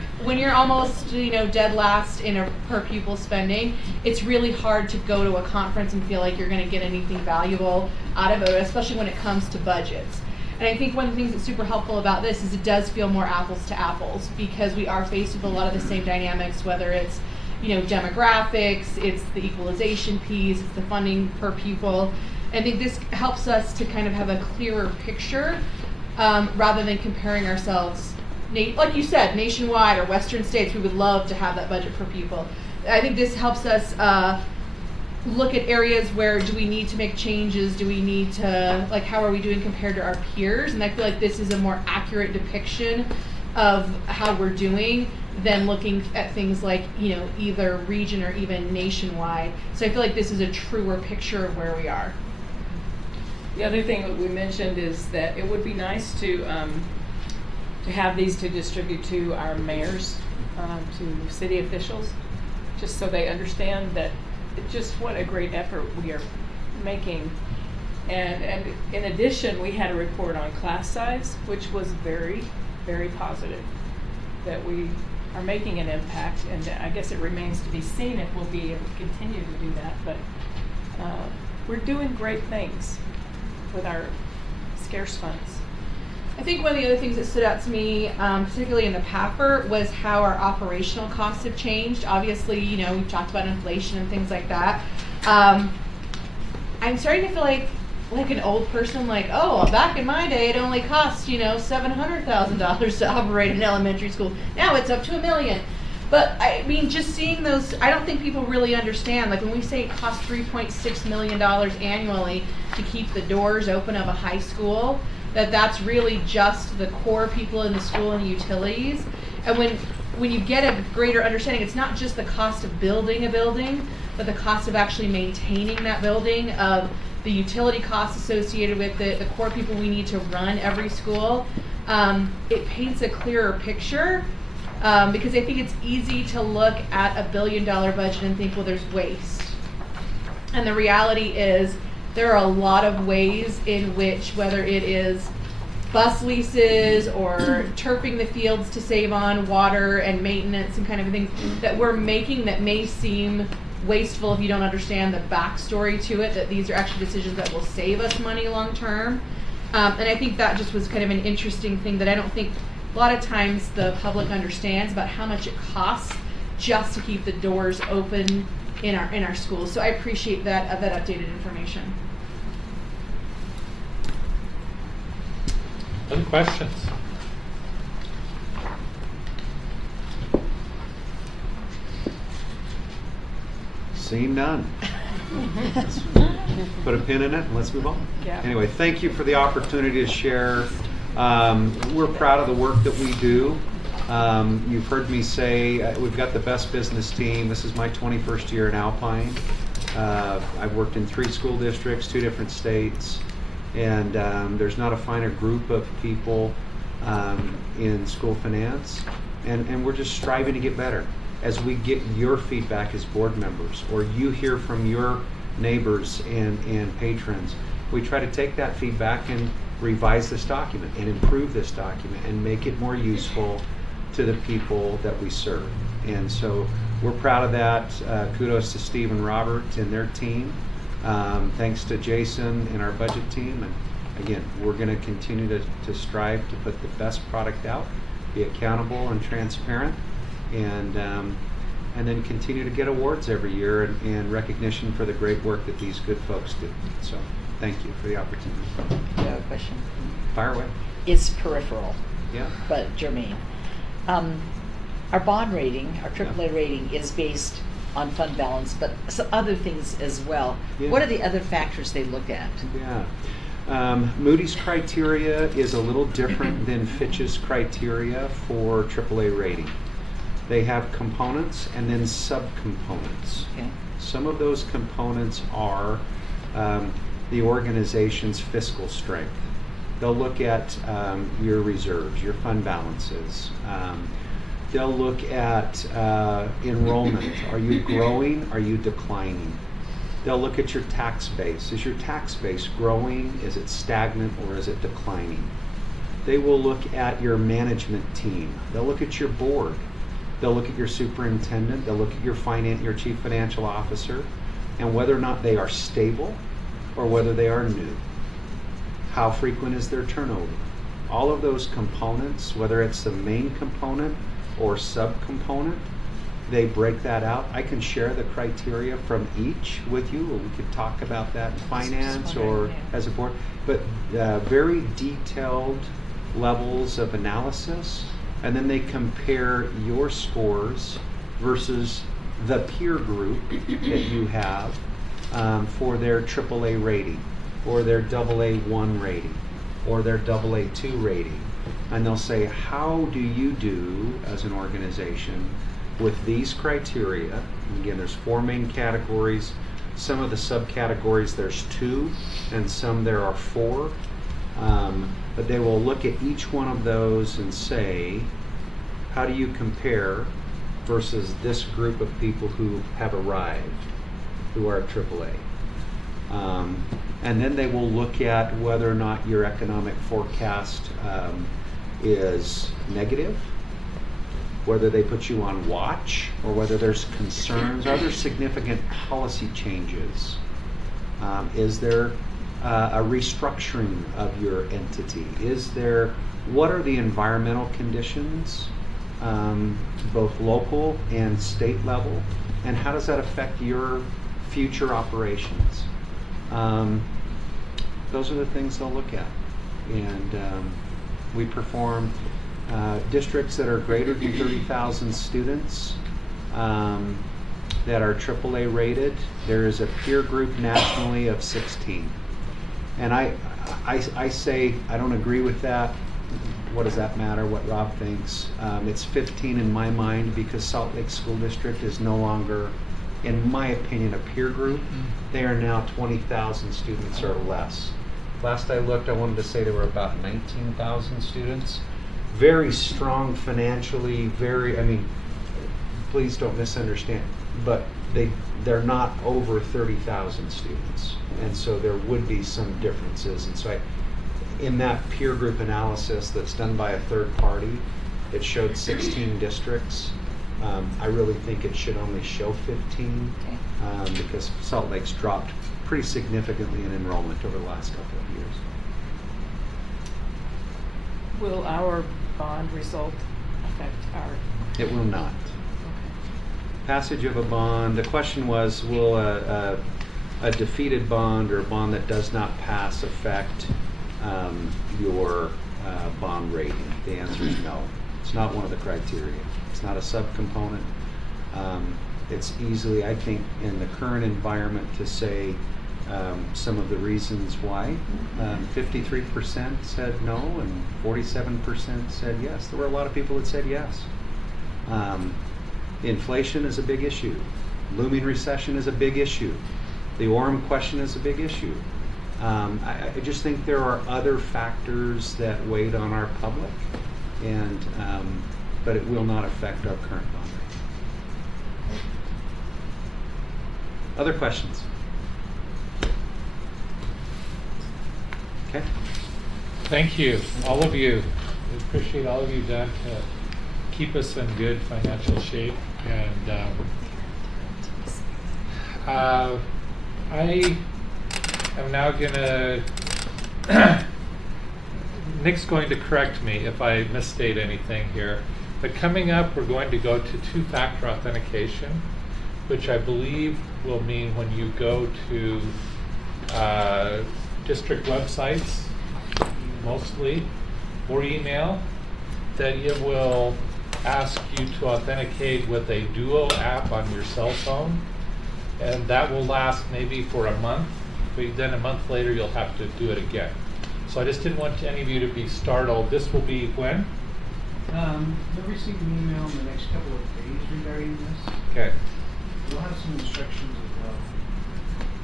almost dead last in a per pupil spending, it's really hard to go to a conference and feel like you're going to get anything valuable out of it, especially when it comes to budgets. And I think one of the things that's super helpful about this is it does feel more apples to apples because we are faced with a lot of the same dynamics, whether it's demographics, it's the equalization piece, it's the funding per pupil. I think this helps us to kind of have a clearer picture rather than comparing ourselves, like you said, nationwide or Western states. We would love to have that budget per pupil. I think this helps us look at areas where do we need to make changes, do we need to, like how are we doing compared to our peers, and I feel like this is a more accurate depiction of how we're doing than looking at things like either region or even nationwide. So I feel like this is a truer picture of where we are. The other thing that we mentioned is that it would be nice to have these to distribute to our mayors, to city officials, just so they understand that just what a great effort we are making. And in addition, we had a report on class size, which was very, very positive, that we are making an impact, and I guess it remains to be seen if we'll be able to continue to do that, but we're doing great things with our scarce funds. I think one of the other things that stood out to me, particularly in the PAPR, was how our operational costs have changed. Obviously, we've talked about inflation and things like that. I'm starting to feel like like an old person, like, oh, back in my day, it only cost, $700,000 to operate an elementary school. Now it's up to $1 million. But I mean, just seeing those, I don't think people really understand. Like when we say it costs $3.6 million annually to keep the doors open of a high school, that's really just the core people in the school and the utilities. And when you get a greater understanding, it's not just the cost of building a building, but the cost of actually maintaining that building, of the utility costs associated with it, the core people we need to run every school. It paints a clearer picture. Because I think it's easy to look at a $1 billion budget and think, well, there's waste. And the reality is there are a lot of ways in which, whether it is bus leases or turfing the fields to save on water and maintenance and kind of things that we're making that may seem wasteful if you don't understand the backstory to it, that these are actually decisions that will save us money long term. And I think that just was kind of an interesting thing that I don't think a lot of times the public understands about how much it costs just to keep the doors open in our schools. So I appreciate that updated information. Other questions? Seeing none. Put a pin in it and let's move on. Yeah. Anyway, thank you for the opportunity to share. We're proud of the work that we do. You've heard me say we've got the best business team. This is my 21st year in Alpine. I've worked in 3 school districts, 2 different states, and there's not a finer group of people in school finance, and we're just striving to get better. As we get your feedback as board members, or you hear from your neighbors and patrons, we try to take that feedback and revise this document and improve this document and make it more useful to the people that we serve. And so we're proud of that. Kudos to Steve and Robert and their team. Thanks to Jason and our budget team. And again, we're going to continue to strive to put the best product out, be accountable and transparent, and then continue to get awards every year and recognition for the great work that these good folks do. So thank you for the opportunity. I have a question. Fire away. It's peripheral. Yeah. But germane. Our bond rating, our AAA rating, is based on fund balance, but some other things as well. Yeah. What are the other factors they look at? Yeah. Moody's criteria is a little different than Fitch's criteria for AAA rating. They have components and then subcomponents. Okay. Some of those components are the organization's fiscal strength. They'll look at your reserves, your fund balances. They'll look at enrollment. Are you growing? Are you declining? They'll look at your tax base. Is your tax base growing? Is it stagnant or is it declining? They will look at your management team. They'll look at your board. They'll look at your superintendent. They'll look at your chief financial officer, and whether or not they are stable or whether they are new. How frequent is their turnover? All of those components, whether it's the main component or subcomponent, they break that out. I can share the criteria from each with you, or we could talk about that in finance or as a board, but very detailed levels of analysis, and then they compare your scores versus the peer group that you have for their AAA rating, or their AA1 rating, or their AA2 rating. And they'll say, how do you do as an organization with these criteria? And again, there's 4 main categories. Some of the subcategories, there's 2, and some there are 4. But they will look at each one of those and say, how do you compare versus this group of people who have arrived, who are at AAA? And then they will look at whether or not your economic forecast is negative, whether they put you on watch, or whether there's concerns. Are there significant policy changes? Is there a restructuring of your entity? What are the environmental conditions, both local and state level, and how does that affect your future operations? those are the things they'll look at. And we perform districts that are greater than 30,000 students that are AAA rated. There is a peer group nationally of 16. And I say I don't agree with that. What does that matter, what Rob thinks? It's 15 in my mind because Salt Lake School District is no longer, in my opinion, a peer group. They are now 20,000 students or less. Last I looked, I wanted to say there were about 19,000 students. Very strong financially, I mean, please don't misunderstand, but they're not over 30,000 students. And so there would be some differences. And so in that peer group analysis that's done by a third party, it showed 16 districts. I really think it should only show 15 because Salt Lake's dropped pretty significantly in enrollment over the last couple of years. Will our bond result affect our? It will not. Passage of a bond, the question was, will a defeated bond or a bond that does not pass affect your bond rating? The answer is no. It's not one of the criteria. It's not a subcomponent. It's easily, I think, in the current environment to say some of the reasons why. 53% said no and 47% said yes. There were a lot of people that said yes. Inflation is a big issue. Looming recession is a big issue. The Orem question is a big issue. I just think there are other factors that weighed on our public, and but it will not affect our current bond rate. Other questions? Okay. Thank you, all of you. We appreciate all of you done to keep us in good financial shape. And I am now gonna, Nick's going to correct me if I misstate anything here. But coming up, we're going to go to two-factor authentication, which I believe will mean when you go to district websites, mostly, or email, that it will ask you to authenticate with a Duo app on your cell phone. And that will last maybe for a month, but then a month later you'll have to do it again. So I just didn't want any of you to be startled. This will be when? You'll receive an email in the next couple of days regarding this. Okay. We'll have some instructions as well.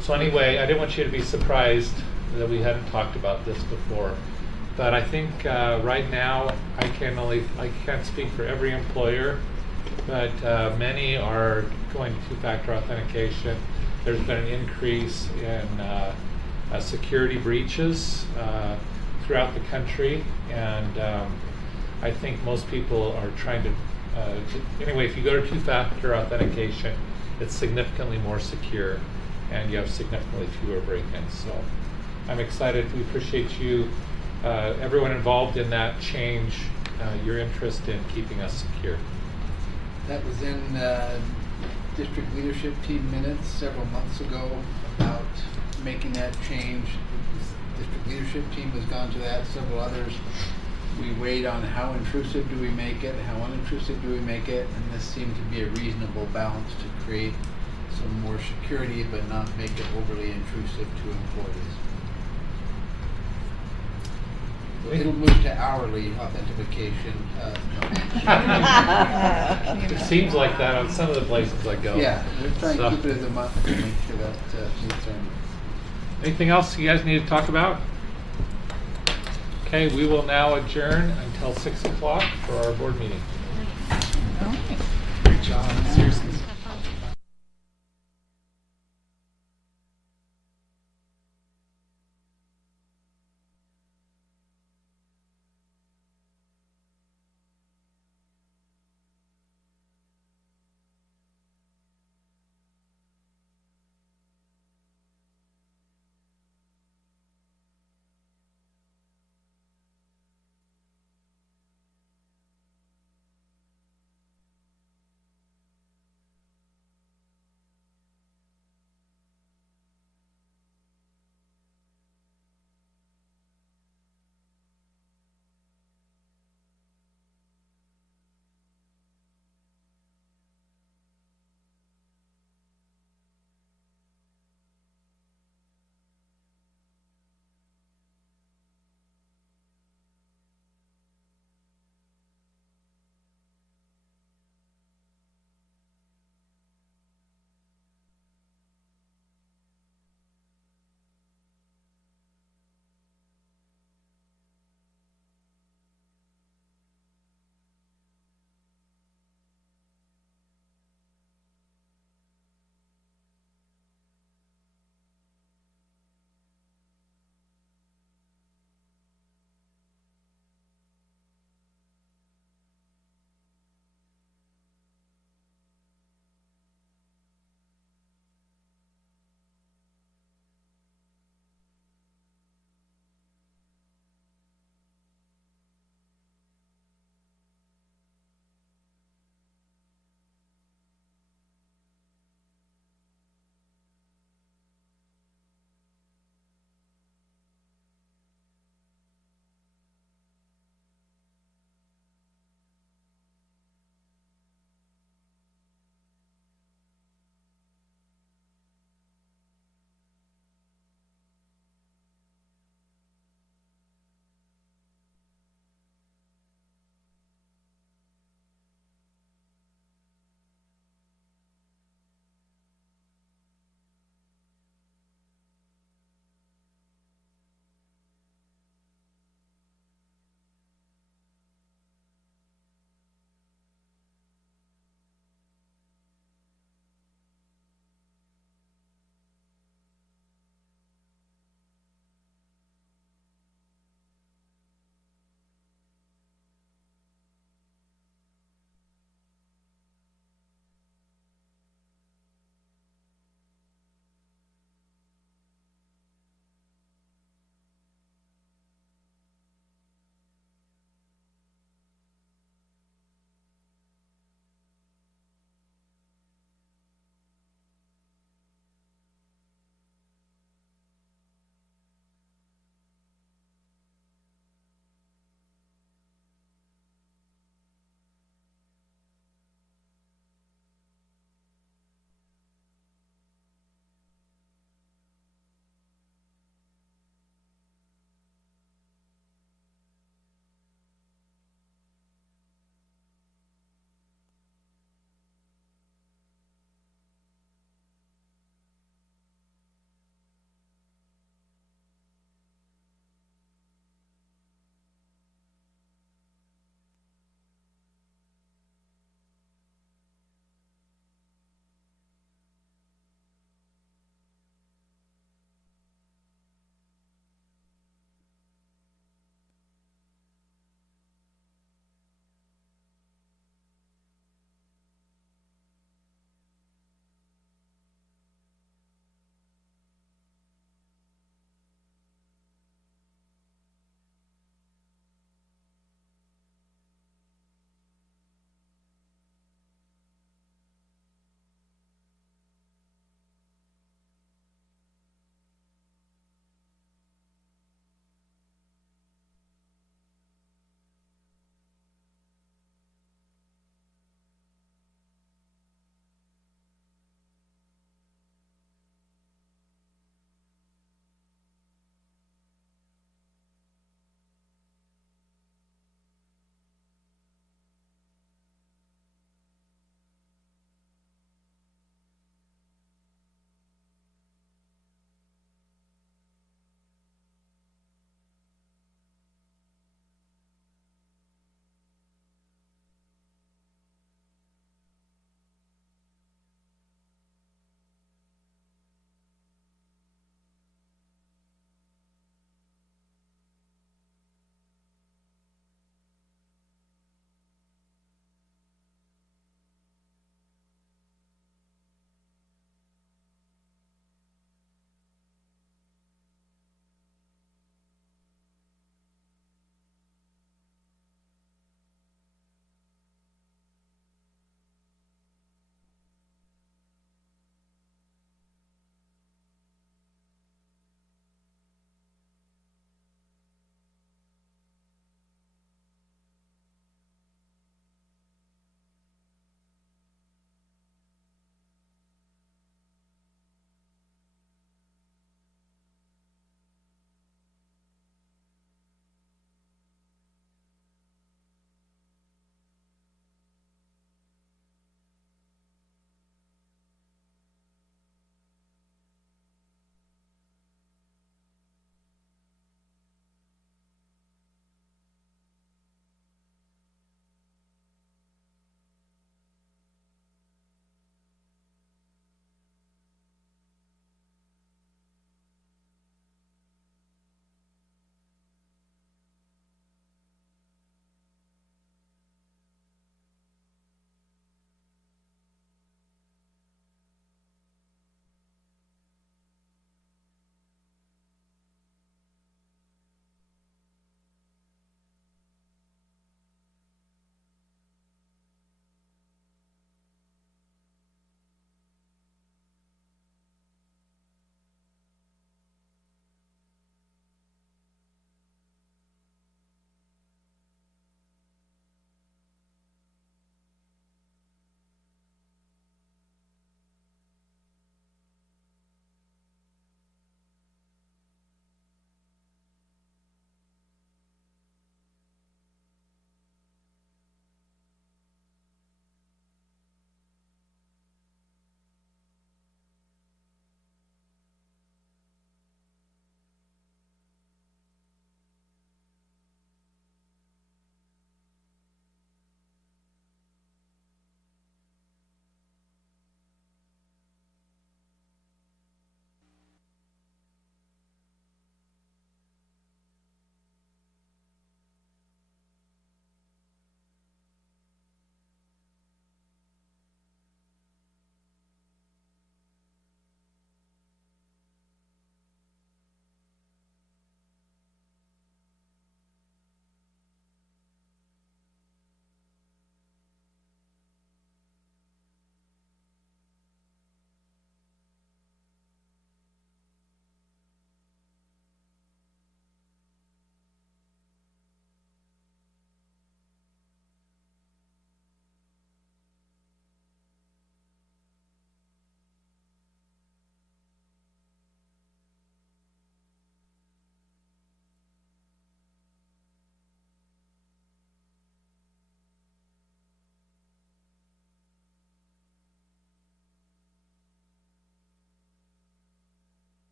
So anyway, I didn't want you to be surprised that we hadn't talked about this before. But I think right now I can't speak for every employer, but many are going to two-factor authentication. There's been an increase in security breaches throughout the country, and I think most people are trying to, anyway, if you go to two-factor authentication, it's significantly more secure, and you have significantly fewer break-ins. So I'm excited. We appreciate you, everyone involved in that change, your interest in keeping us secure. That was in district leadership team minutes several months ago about making that change. The district leadership team has gone to that, several others. We weighed on how intrusive do we make it, how unintrusive do we make it, and this seemed to be a reasonable balance to create some more security but not make it overly intrusive to employees. It'll move to hourly authentication. It seems like that on some of the places I go. Yeah, we're trying to keep it as a month to make sure that meets our needs. Anything else you guys need to talk about? Okay, we will now adjourn until 6 o'clock for our board meeting. Great job. Seriously.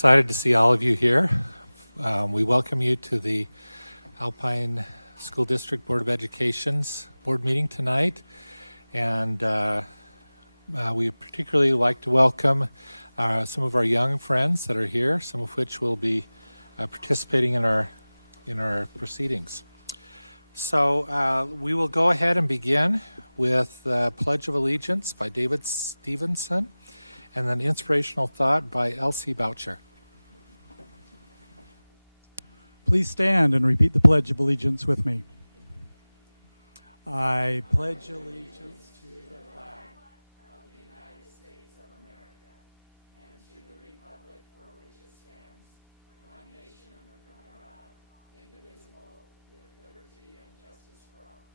excited to see all of you here. We welcome you to the Alpine School District Board of Education's board meeting tonight. And we particularly like to welcome some of our young friends that are here, some of which will be participating in our proceedings. So we will go ahead and begin with the Pledge of Allegiance by David Stevenson, and then inspirational thought by Elsie Boucher. Please stand and repeat the Pledge of Allegiance with me. I pledge allegiance to the flag of the United States of America and to the republic for which it stands, one nation under God, indivisible, with liberty and justice for all.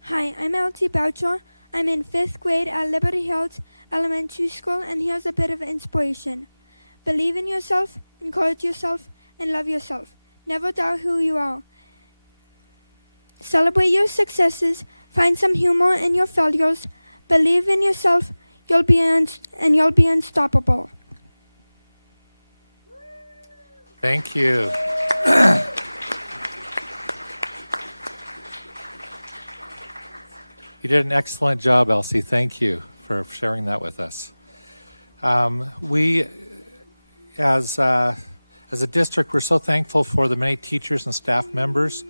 Hi, I'm Elsie Boucher. I'm in 5th grade at Liberty Hills Elementary School, and here's a bit of inspiration. Believe in yourself, encourage yourself, and love yourself. Never doubt who you are. Celebrate your successes, find some humor in your failures. Believe in yourself, you'll be unstoppable. Thank you. You did an excellent job, Elsie. Thank you for sharing that with us. We, as a district, we're so thankful for the many teachers and staff members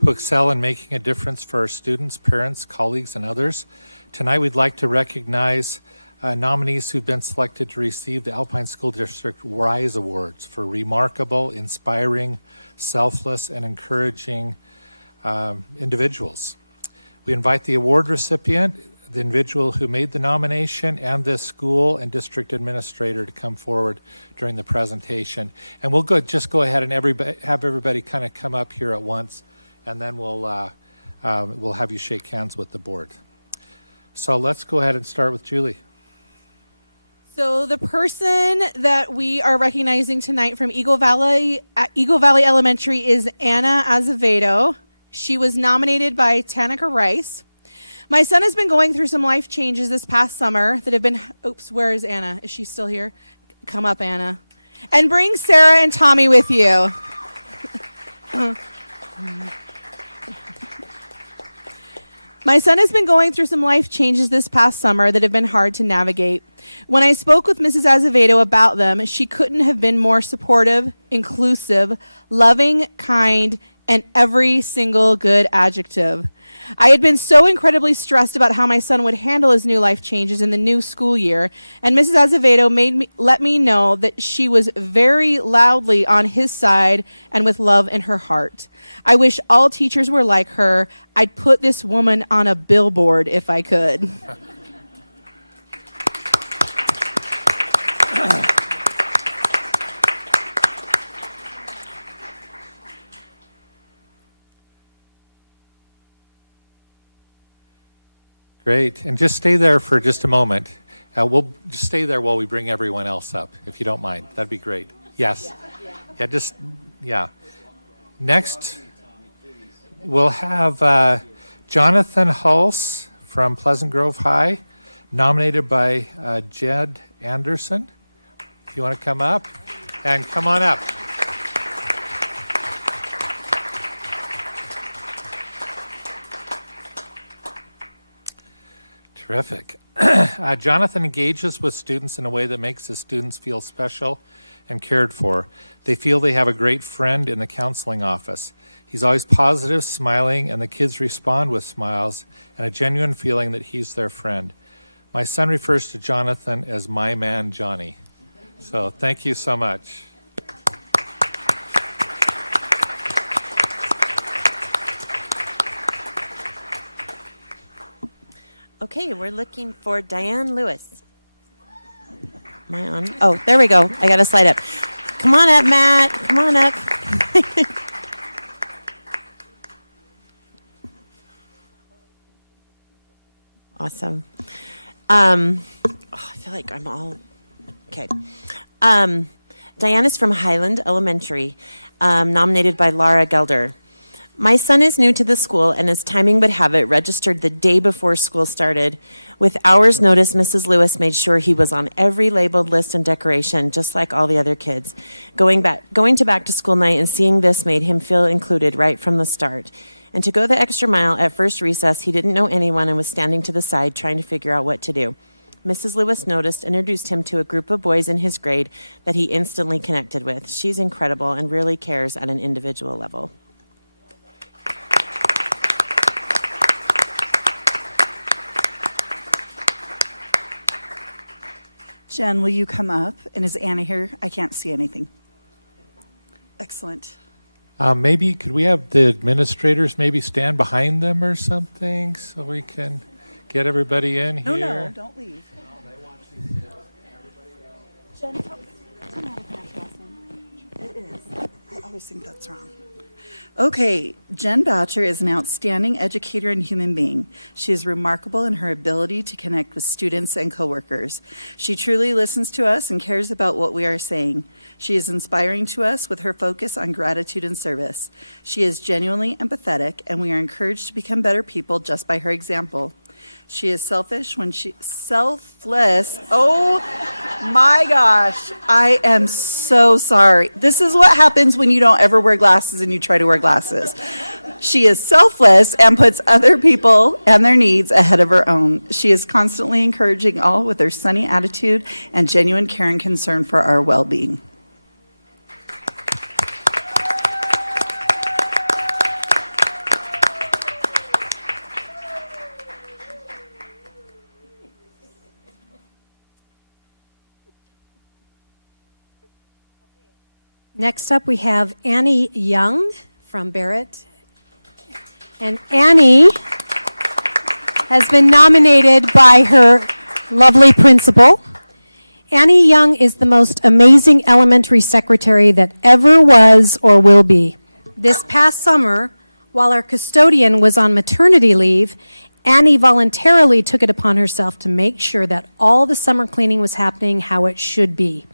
who excel in making a difference for our students, parents, colleagues, and others. Tonight, we'd like to recognize nominees who've been selected to receive the Alpine School District RISE Awards for remarkable, inspiring, selfless, and encouraging individuals. We invite the award recipient, the individual who made the nomination, and the school and district administrator to come forward during the presentation. And we'll just go ahead and have everybody kind of come up here at once, and then we'll have you shake hands with the board. So let's go ahead and start with Julie. So the person that we are recognizing tonight from Eagle Valley Elementary is Anna Azevedo. She was nominated by Tanika Rice. My son has been going through some life changes this past summer that have been, where is Anna? Is she still here? Come up, Anna. And bring Sarah and Tommy with you. My son has been going through some life changes this past summer that have been hard to navigate. When I spoke with Mrs. Azevedo about them, she couldn't have been more supportive, inclusive, loving, kind, and every single good adjective. I had been so incredibly stressed about how my son would handle his new life changes in the new school year, and Mrs. Azevedo let me know that she was very loudly on his side and with love in her heart. I wish all teachers were like her. I'd put this woman on a billboard if I could. Great. And just stay there for just a moment. We'll just stay there while we bring everyone else up, if you don't mind. That'd be great. Yes. Yeah. Next, we'll have Jonathan Hulse from Pleasant Grove High, nominated by Jed Anderson. If you want to come up, and come on up. Terrific. Jonathan engages with students in a way that makes his students feel special and cared for. They feel they have a great friend in the counseling office. He's always positive, smiling, and the kids respond with smiles and a genuine feeling that he's their friend. My son refers to Jonathan as my man, Johnny. So thank you so much. Okay, we're looking for Diane Lewis. Am I on? Oh, there we go. I got to slide up. Come on up, Matt. Come on up. Awesome. I feel like I'm all... Okay. Diane is from Highland Elementary, nominated by Laura Gelder. My son is new to the school and, as timing would have it, registered the day before school started. With hours' notice, Mrs. Lewis made sure he was on every labeled list and decoration, just like all the other kids. Going to back to school night and seeing this made him feel included right from the start. And to go the extra mile, at first recess, he didn't know anyone and was standing to the side trying to figure out what to do. Mrs. Lewis noticed and introduced him to a group of boys in his grade that he instantly connected with. She's incredible and really cares at an individual level. Jen, will you come up? And is Anna here? I can't see anything. Excellent. Maybe could we have the administrators maybe stand behind them or something so we can get everybody in here? No, don't leave. Jen, it is. I always think that's wrong. Okay, Jen Boucher is an outstanding educator and human being. She is remarkable in her ability to connect with students and coworkers. She truly listens to us and cares about what we are saying. She is inspiring to us with her focus on gratitude and service. She is genuinely empathetic, and we are encouraged to become better people just by her example. She is selfless. Oh my gosh, I am so sorry. This is what happens when you don't ever wear glasses and you try to wear glasses. She is selfless and puts other people and their needs ahead of her own. She is constantly encouraging all with her sunny attitude and genuine care and concern for our well-being. Next up, we have Annie Young from Barrett. And Annie has been nominated by her lovely principal. Annie Young is the most amazing elementary secretary that ever was or will be. This past summer, while our custodian was on maternity leave, Annie voluntarily took it upon herself to make sure that all the summer cleaning was happening how it should be.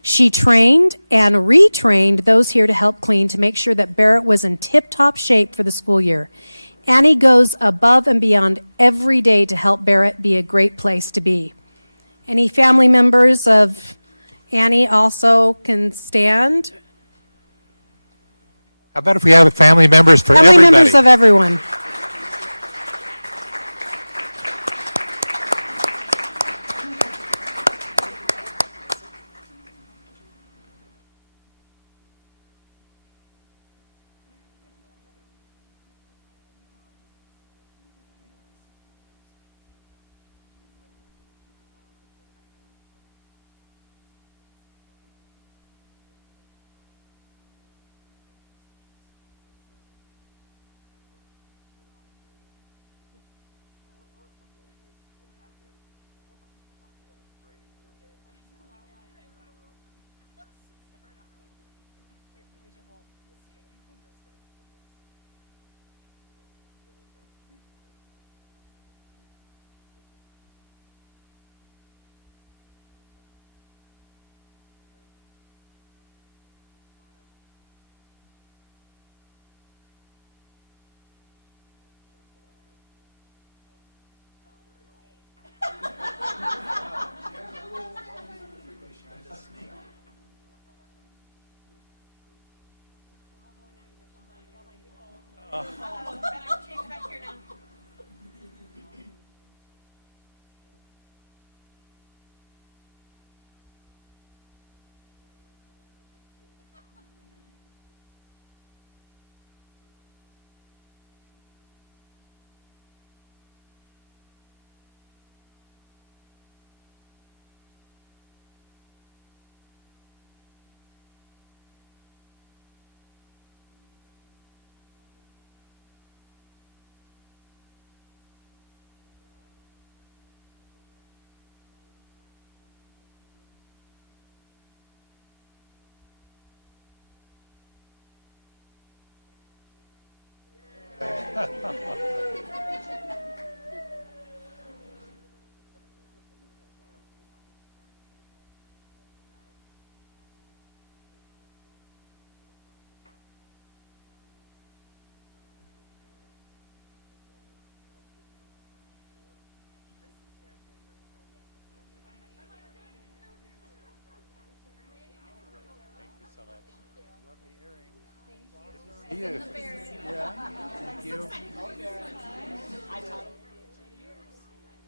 She trained and retrained those here to help clean to make sure that Barrett was in tip-top shape for the school year. Annie goes above and beyond every day to help Barrett be a great place to be. Any family members of Annie also can stand? How about if we have family members for family everybody? Members of everyone. Thank you.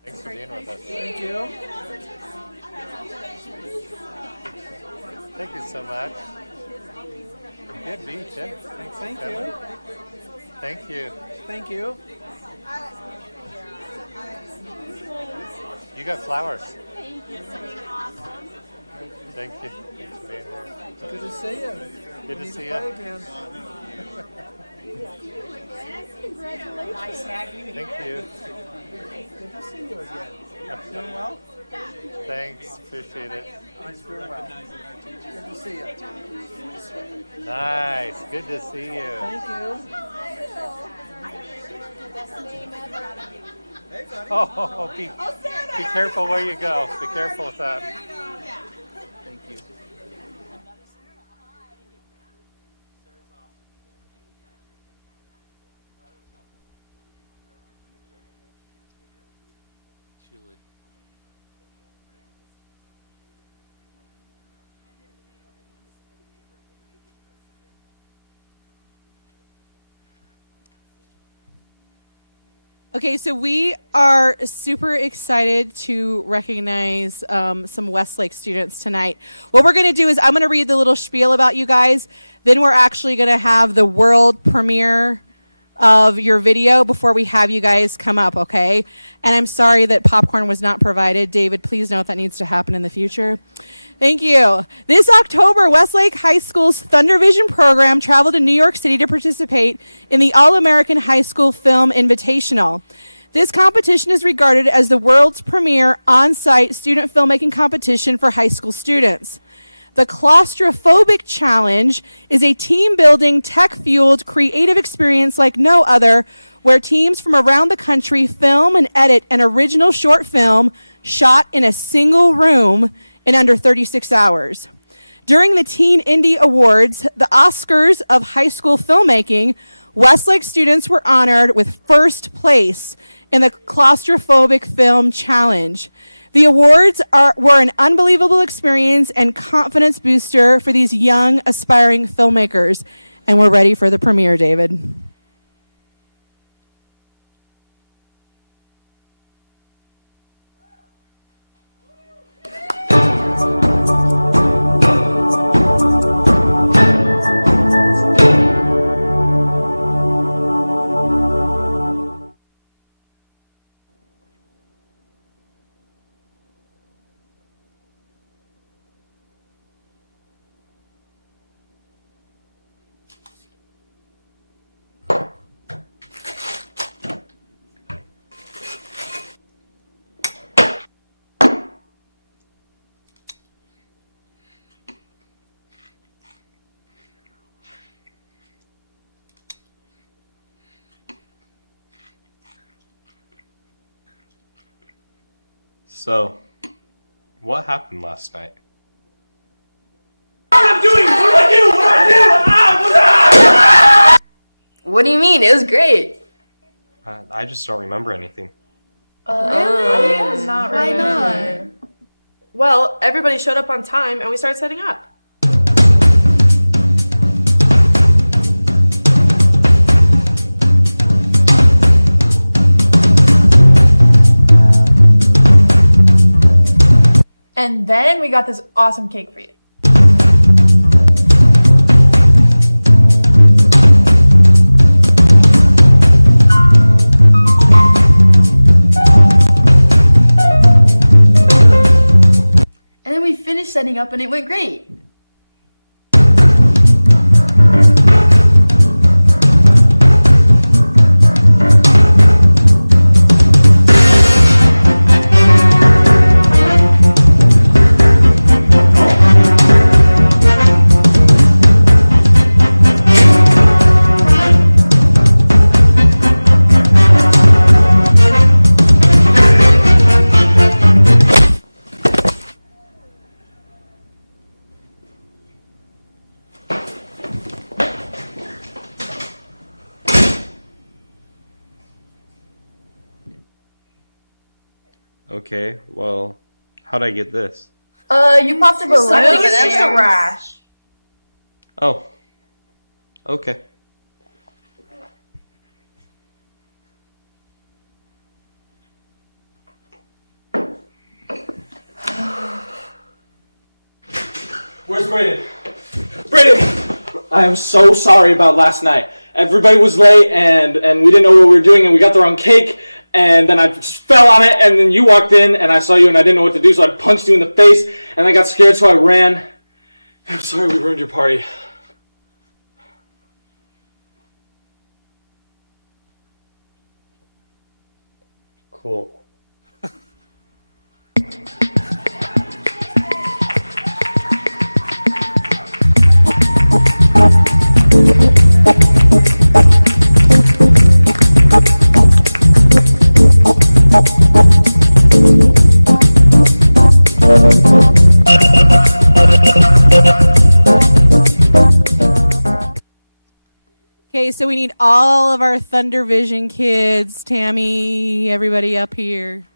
Thanks for being with us. Thank you. Thank you so much. Good beach, eh? Thank you. Thank you. Thank you. You got flowers. Thank you. Thank you. Thanks for being here. Good to see you. Good to Need see play you. again. Congratulations. Nice having you. Thank you. Good to see you again. Doing well? Thanks. Appreciate it. I'm doing well. Good to see you. Nice. Good to see you. Thank you. Oh, be careful where you go. Be careful with that. Thank you. Julie. Okay, so we are super excited to recognize some Westlake students tonight. What we're going to do is I'm going to read the little spiel about you guys. Then we're actually going to have the world premiere of your video before we have you guys come up, okay? And I'm sorry that popcorn was not provided. David, please note that needs to happen in the future. Thank you. This October, Westlake High School's Thunder Vision program traveled to New York City to participate in the All-American High School Film Invitational. This competition is regarded as the world's premier on-site student filmmaking competition for high school students. The Claustrophobic Challenge is a team-building, tech-fueled, creative experience like no other, where teams from around the country film and edit an original short film shot in a single room in under 36 hours. During the Teen Indie Awards, the Oscars of high school filmmaking, Westlake students were honored with first place in the Claustrophobic Film Challenge. The awards were an unbelievable experience and confidence booster for these young, aspiring filmmakers. And we're ready for the premiere, David. So, what happened last night? What do you mean? It was great. I just don't remember anything. Really? Not really. Why not? Well, everybody showed up on time and we started setting up. And then we got this awesome cake for you. And then we finished setting up and it went great. Okay, well, how'd I get this? You popped a balloon and there's a rash. Oh, okay. Where's Brayden? Brayden! I am so sorry about last night. Everybody was late and we didn't know what we were doing and we got the wrong cake and then I just fell on it and then you walked in and I saw you and I didn't know what to do so I punched you in the face and I got scared so I ran. I'm sorry we ruined your party. Cool. Okay, so we need all of our Thunder Vision kids, Tammy, everybody up here.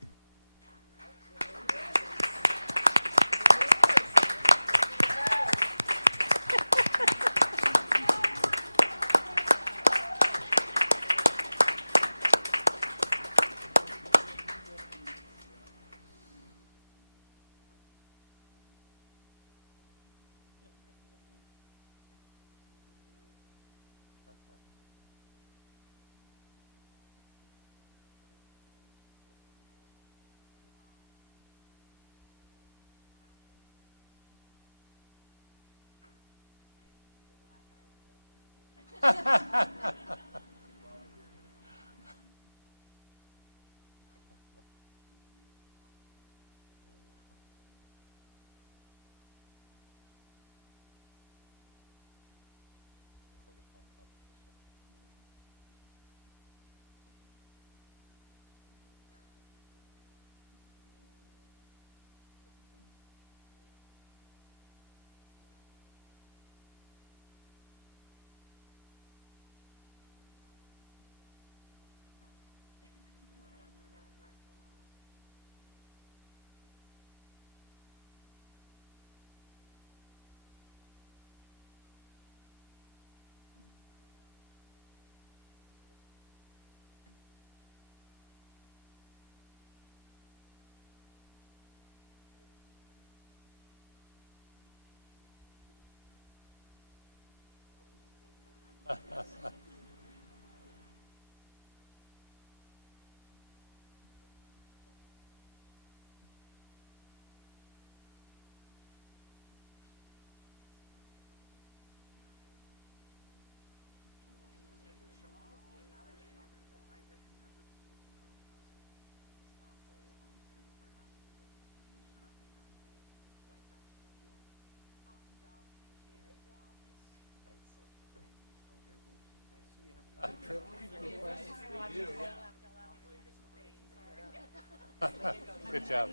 Good job.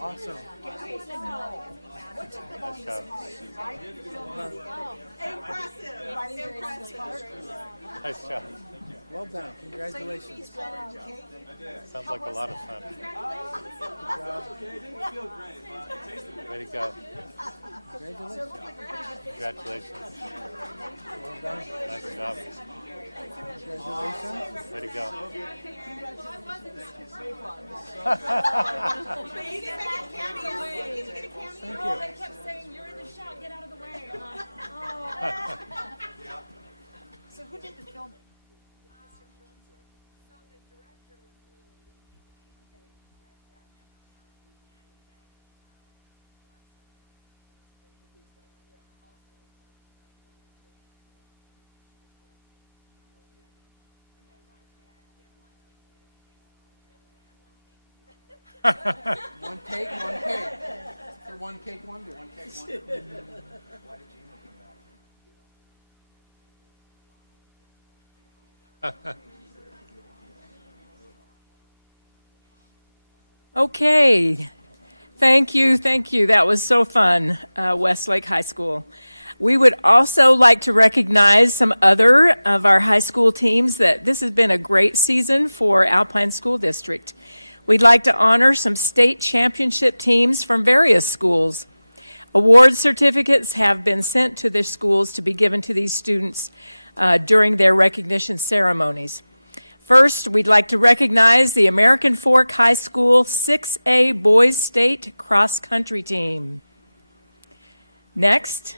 Awesome. Nice job. Nice job. Well done. Congratulations. Sounds like a lot of fun. Way to go. Congratulations. Congratulations. Well done. Nice job. Congratulations. Way to go. Thank you. They kept saying, "You're in the shot. Get out of the way." So who did the filming? One cake, one cake. For one cake wonder. One cake wonder. Why did you come back? Okay. Thank you. That was so fun, Westlake High School. We would also like to recognize some other of our high school teams that this has been a great season for Alpine School District. We'd like to honor some state championship teams from various schools. Award certificates have been sent to their schools to be given to these students during their recognition ceremonies. First, we'd like to recognize the American Fork High School 6A Boys State Cross Country Team. Next,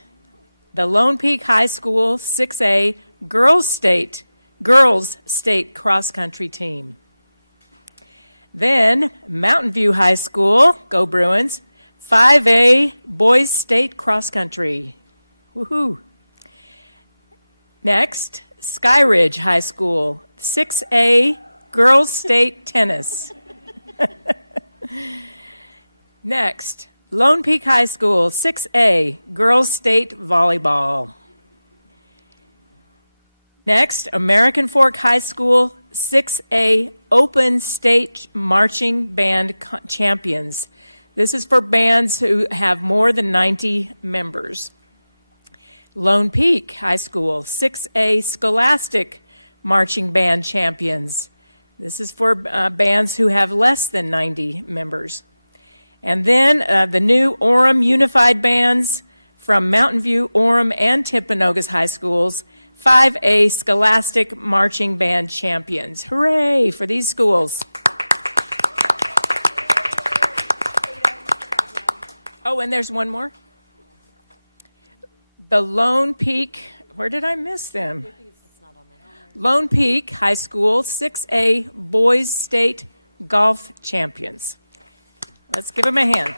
the Lone Peak High School 6A Girls State Cross Country Team. Then Mountain View High School, go Bruins, 5A Boys State Cross Country. Woohoo! Next, Skyridge High School, 6A Girls State Tennis. Next, Lone Peak High School, 6A Girls State Volleyball. Next, American Fork High School, 6A Open State Marching Band Champions. This is for bands who have more than 90 members. Lone Peak High School, 6A Scholastic Marching Band Champions. This is for bands who have less than 90 members. And then the new Orem Unified Bands from Mountain View, Orem, and Timpanogos High Schools, 5A Scholastic Marching Band Champions. Hooray for these schools. Oh, and there's one more. The Lone Peak, where did I miss them? Lone Peak High School, 6A Boys State Golf Champions. Let's give them a hand.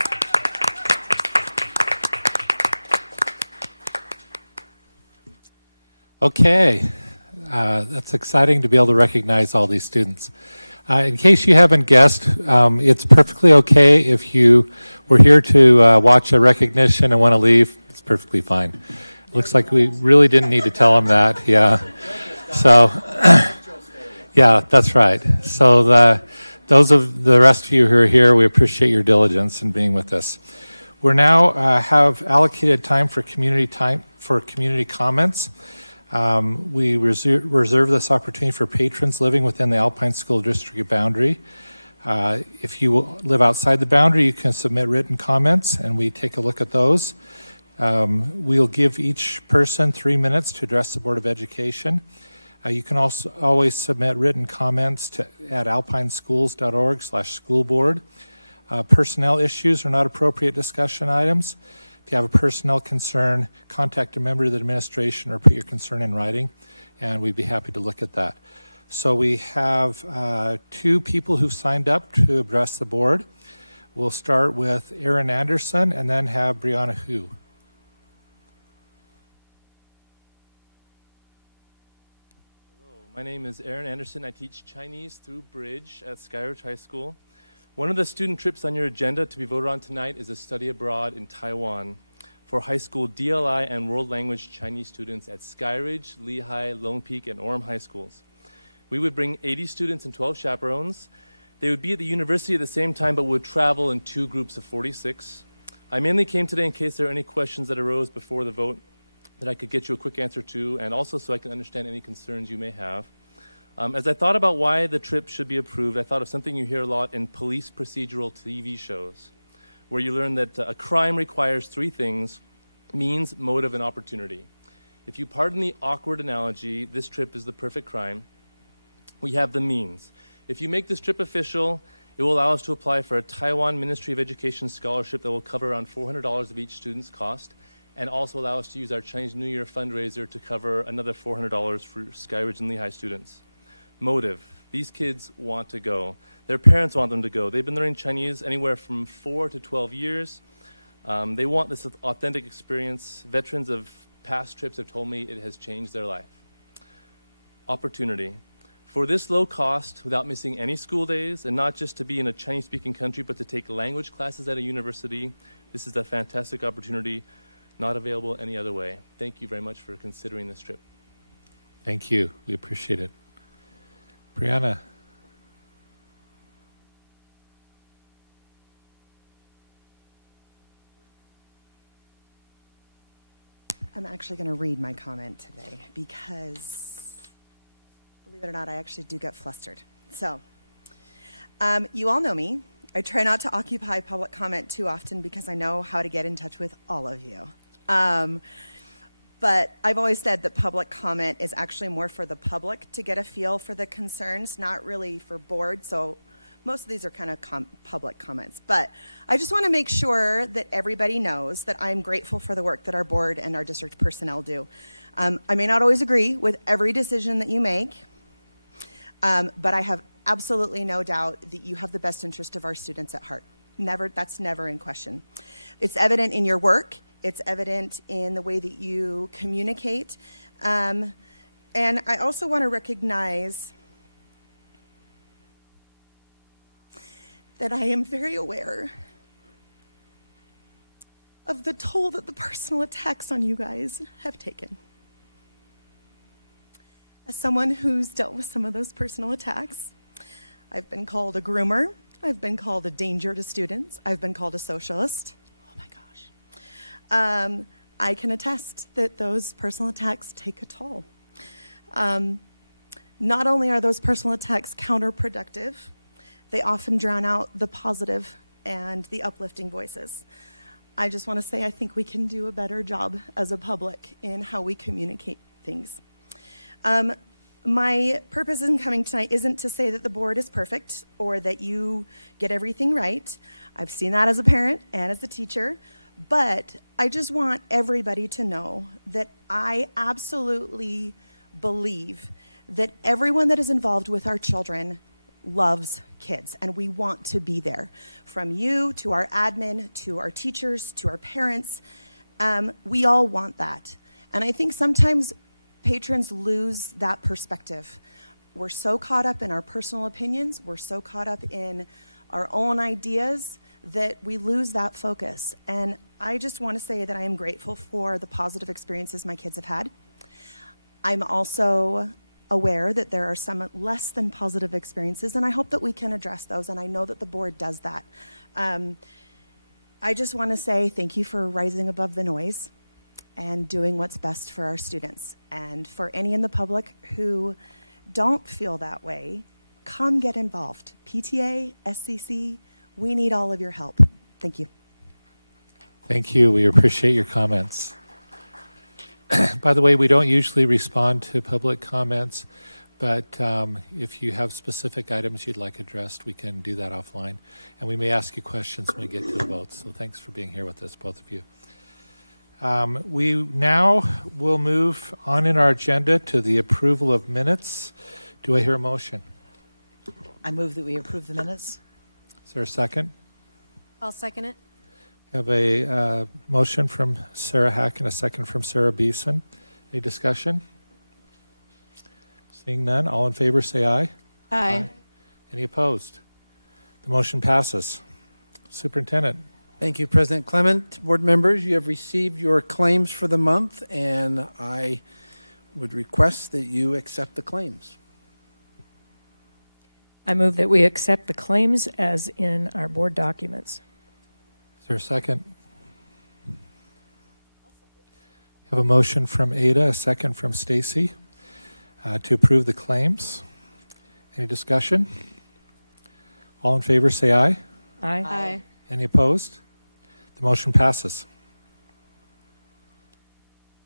Okay, that's exciting to be able to recognize all these students. In case you haven't guessed, it's perfectly okay if you were here to watch a recognition and want to leave. It's perfectly fine. Looks like we really didn't need to tell them that. Yeah. So, yeah, that's right. So those of the rest of you who are here, we appreciate your diligence in being with us. We're now have allocated time for community comments. We reserve this opportunity for patrons living within the Alpine School District boundary. If you live outside the boundary, you can submit written comments, and we take a look at those. We'll give each person 3 minutes to address the Board of Education. You can also always submit written comments at alpineschools.org/schoolboard. Personnel issues are not appropriate discussion items. If you have a personnel concern, contact a member of the administration or put your concern in writing, and we'd be happy to look at that. So we have 2 people who've signed up to address the board. We'll start with Aaron Anderson and then have Brianna Hu. My name is Aaron Anderson. I teach Chinese through Bridge at Skyridge High School. One of the student trips on your agenda to be voted on tonight is a study abroad in Taiwan for high school DLI and world language Chinese students at Skyridge, Lehigh, Lone Peak, and Orem high schools. We would bring 80 students and 12 chaperones. They would be at the university at the same time but would travel in 2 groups of 46. I mainly came today in case there are any questions that arose before the vote that I could get you a quick answer to, and also so I can understand any concerns you may have. As I thought about why the trip should be approved, I thought of something you hear a lot in police procedural TV shows, where you learn that a crime requires 3 things: means, motive, and opportunity. If you pardon the awkward analogy, this trip is the perfect crime. We have the means. If you make this trip official, it will allow us to apply for a Taiwan Ministry of Education scholarship that will cover around $400 of each student's cost, and also allow us to use our Chinese New Year fundraiser to cover another $400 for Skyridge and Lehigh students. Motive. These kids want to go. Their parents want them to go. They've been learning Chinese anywhere from 4 to 12 years. They want this authentic experience. Veterans of past trips have told me it has changed their life. Opportunity. For this low cost, without missing any school days, and not just to be in a Chinese-speaking country, but to take language classes at a university, this is a fantastic opportunity, not available any other way. Thank you very much for considering this trip. Thank you. We appreciate it. Brianna. I'm actually going to read my comment today because, believe it or not, I actually do get flustered. So, you all know me. I try not to occupy public comment too often because I know how to get in touch with all of you. But I've always said that public comment is actually more for the public to get a feel for the concerns, not really for board. So most of these are kind of public comments, but I just want to make sure that everybody knows that I'm grateful for the work that our board and our district personnel do. I may not always agree with every decision that you make, but I have absolutely no doubt that you have the best interest of our students at heart. That's never in question. It's evident in your work. It's evident in the way that you communicate. And I also want to recognize that I am very aware of the toll that the personal attacks on you guys have taken. As someone who's dealt with some of those personal attacks, I've been called a groomer. I've been called a danger to students. I've been called a socialist. Oh my gosh. I can attest that those personal attacks take a toll. Not only are those personal attacks counterproductive, they often drown out the positive and the uplifting voices. I just want to say I think we can do a better job as a public in how we communicate things. My purpose in coming tonight isn't to say that the board is perfect or that you get everything right. I've seen that as a parent and as a teacher, but I just want everybody to know that I absolutely believe that everyone that is involved with our children loves kids, and we want to be there. From you to our admin, to our teachers, to our parents, we all want that. And I think sometimes patrons lose that perspective. We're so caught up in our personal opinions, we're so caught up in our own ideas that we lose that focus. And I just want to say that I am grateful for the positive experiences my kids have had. I'm also aware that there are some less than positive experiences, and I hope that we can address those, and I know that the board does that. I just want to say thank you for rising above the noise and doing what's best for our students. And for any in the public who don't feel that way, come get involved. PTA, SCC, we need all of your help. Thank you. Thank you. We appreciate your comments. By the way, we don't usually respond to public comments, but if you have specific items you'd like addressed, we can do that offline. And we may ask you questions when we get to the votes. So thanks for being here with us, both of you. We now will move on in our agenda to the approval of minutes. Do I hear a motion? I move that we approve the minutes. Is there a second? I'll second it. I have a motion from Sarah Hack and a second from Sarah Beeson. Any discussion? Seeing none, all in favor say aye. Aye. Any opposed? The motion passes. Superintendent. Thank you, President Clement. Board members, you have received your claims for the month, and I would request that you accept the claims. I move that we accept the claims as in our board documents. Is there a second? I have a motion from Ada, a second from Stacy, to approve the claims. Any discussion? All in favor say aye. Aye. Aye. Any opposed? The motion passes.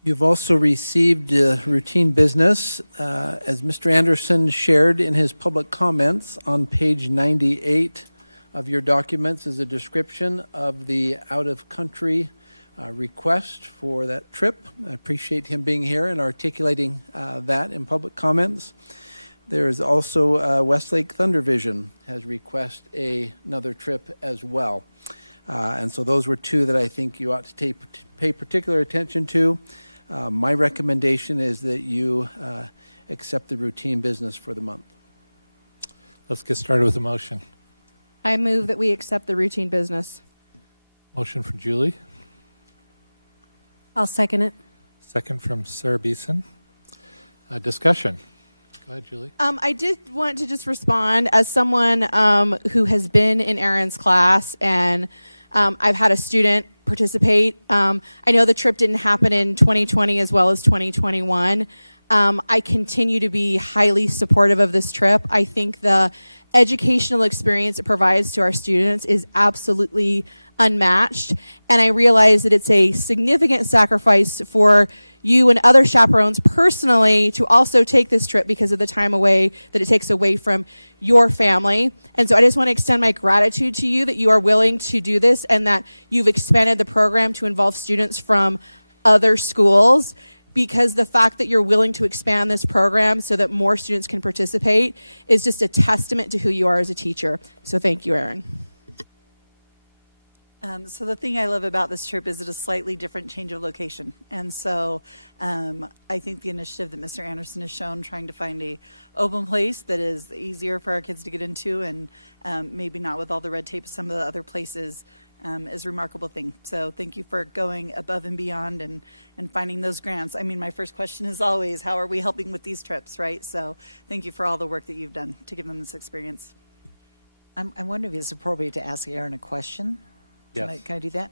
You've also received routine business. As Mr. Anderson shared in his public comments on page 98 of your documents is a description of the out-of-country request for that trip. I appreciate him being here and articulating that in public comments. There is also Westlake Thunder Vision has requested another trip as well. And so those were two that I think you ought to pay particular attention to. My recommendation is that you accept the routine business for the month. Let's get started with the motion. I move that we accept the routine business. Motion from Julie. I'll second it. Second from Sarah Beeson. Discussion. Go ahead, Julie. I did want to just respond as someone who has been in Erin's class, and I've had a student participate. I know the trip didn't happen in 2020 as well as 2021. I continue to be highly supportive of this trip. I think the educational experience it provides to our students is absolutely unmatched. And I realize that it's a significant sacrifice for you and other chaperones personally to also take this trip because of the time away that it takes away from your family. And so I just want to extend my gratitude to you that you are willing to do this and that you've expanded the program to involve students from other schools, because the fact that you're willing to expand this program so that more students can participate is just a testament to who you are as a teacher. So thank you, Erin. So the thing I love about this trip is it's a slightly different change of location. And so I think the initiative that Mr. Anderson has shown, trying to find a open place that is easier for our kids to get into and maybe not with all the red tape of some of the other places, is a remarkable thing. So thank you for going above and beyond and finding those grants. I mean, my first question is always, how are we helping with these trips, right? So thank you for all the work that you've done to give them this experience. I'm wondering if it's appropriate to ask Erin a question. Yes. Can I do that?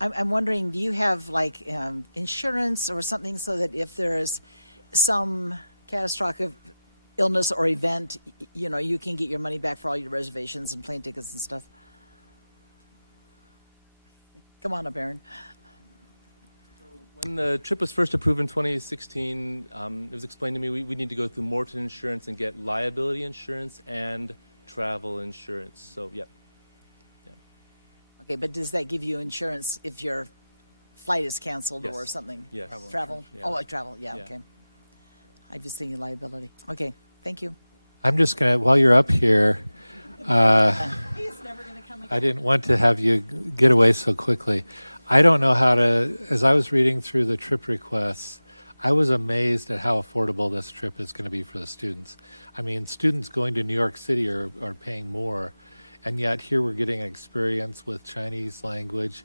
I'm wondering, do you have like insurance or something so that if there is some catastrophic illness or event, you know, you can get your money back for all your reservations and plane tickets and stuff? Come on up, Erin. When the trip was first approved in 2016, it was explained to me we need to go through Morton Insurance and get liability insurance and travel insurance. So, yep. Okay, but does that give you insurance if your flight is canceled Yes. or something? Yes. Travel? Yeah. Oh, travel, yeah, okay. I'm just thinking liability. Okay, thank you. I'm just going to, while you're up here, I didn't want to have you get away so quickly. I don't know how to, as I was reading through the trip requests, I was amazed at how affordable this trip is going to be for the students. I mean, students going to New York City are paying more, and yet here we're getting experience with Chinese language.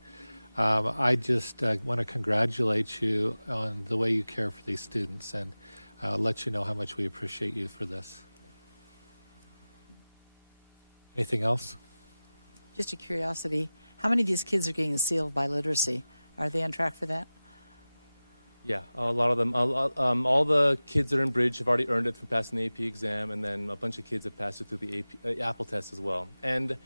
I just want to congratulate you on the way you care for these students and let you know how much we appreciate you for this. Anything else? Just a curiosity, how many of these kids are getting the seal of biliteracy? Are they on track for that? Yeah, a lot of them. All the kids that are in Bridge have already earned it from passing the AP exam, and then a bunch of kids have passed it through the Apple test as well. And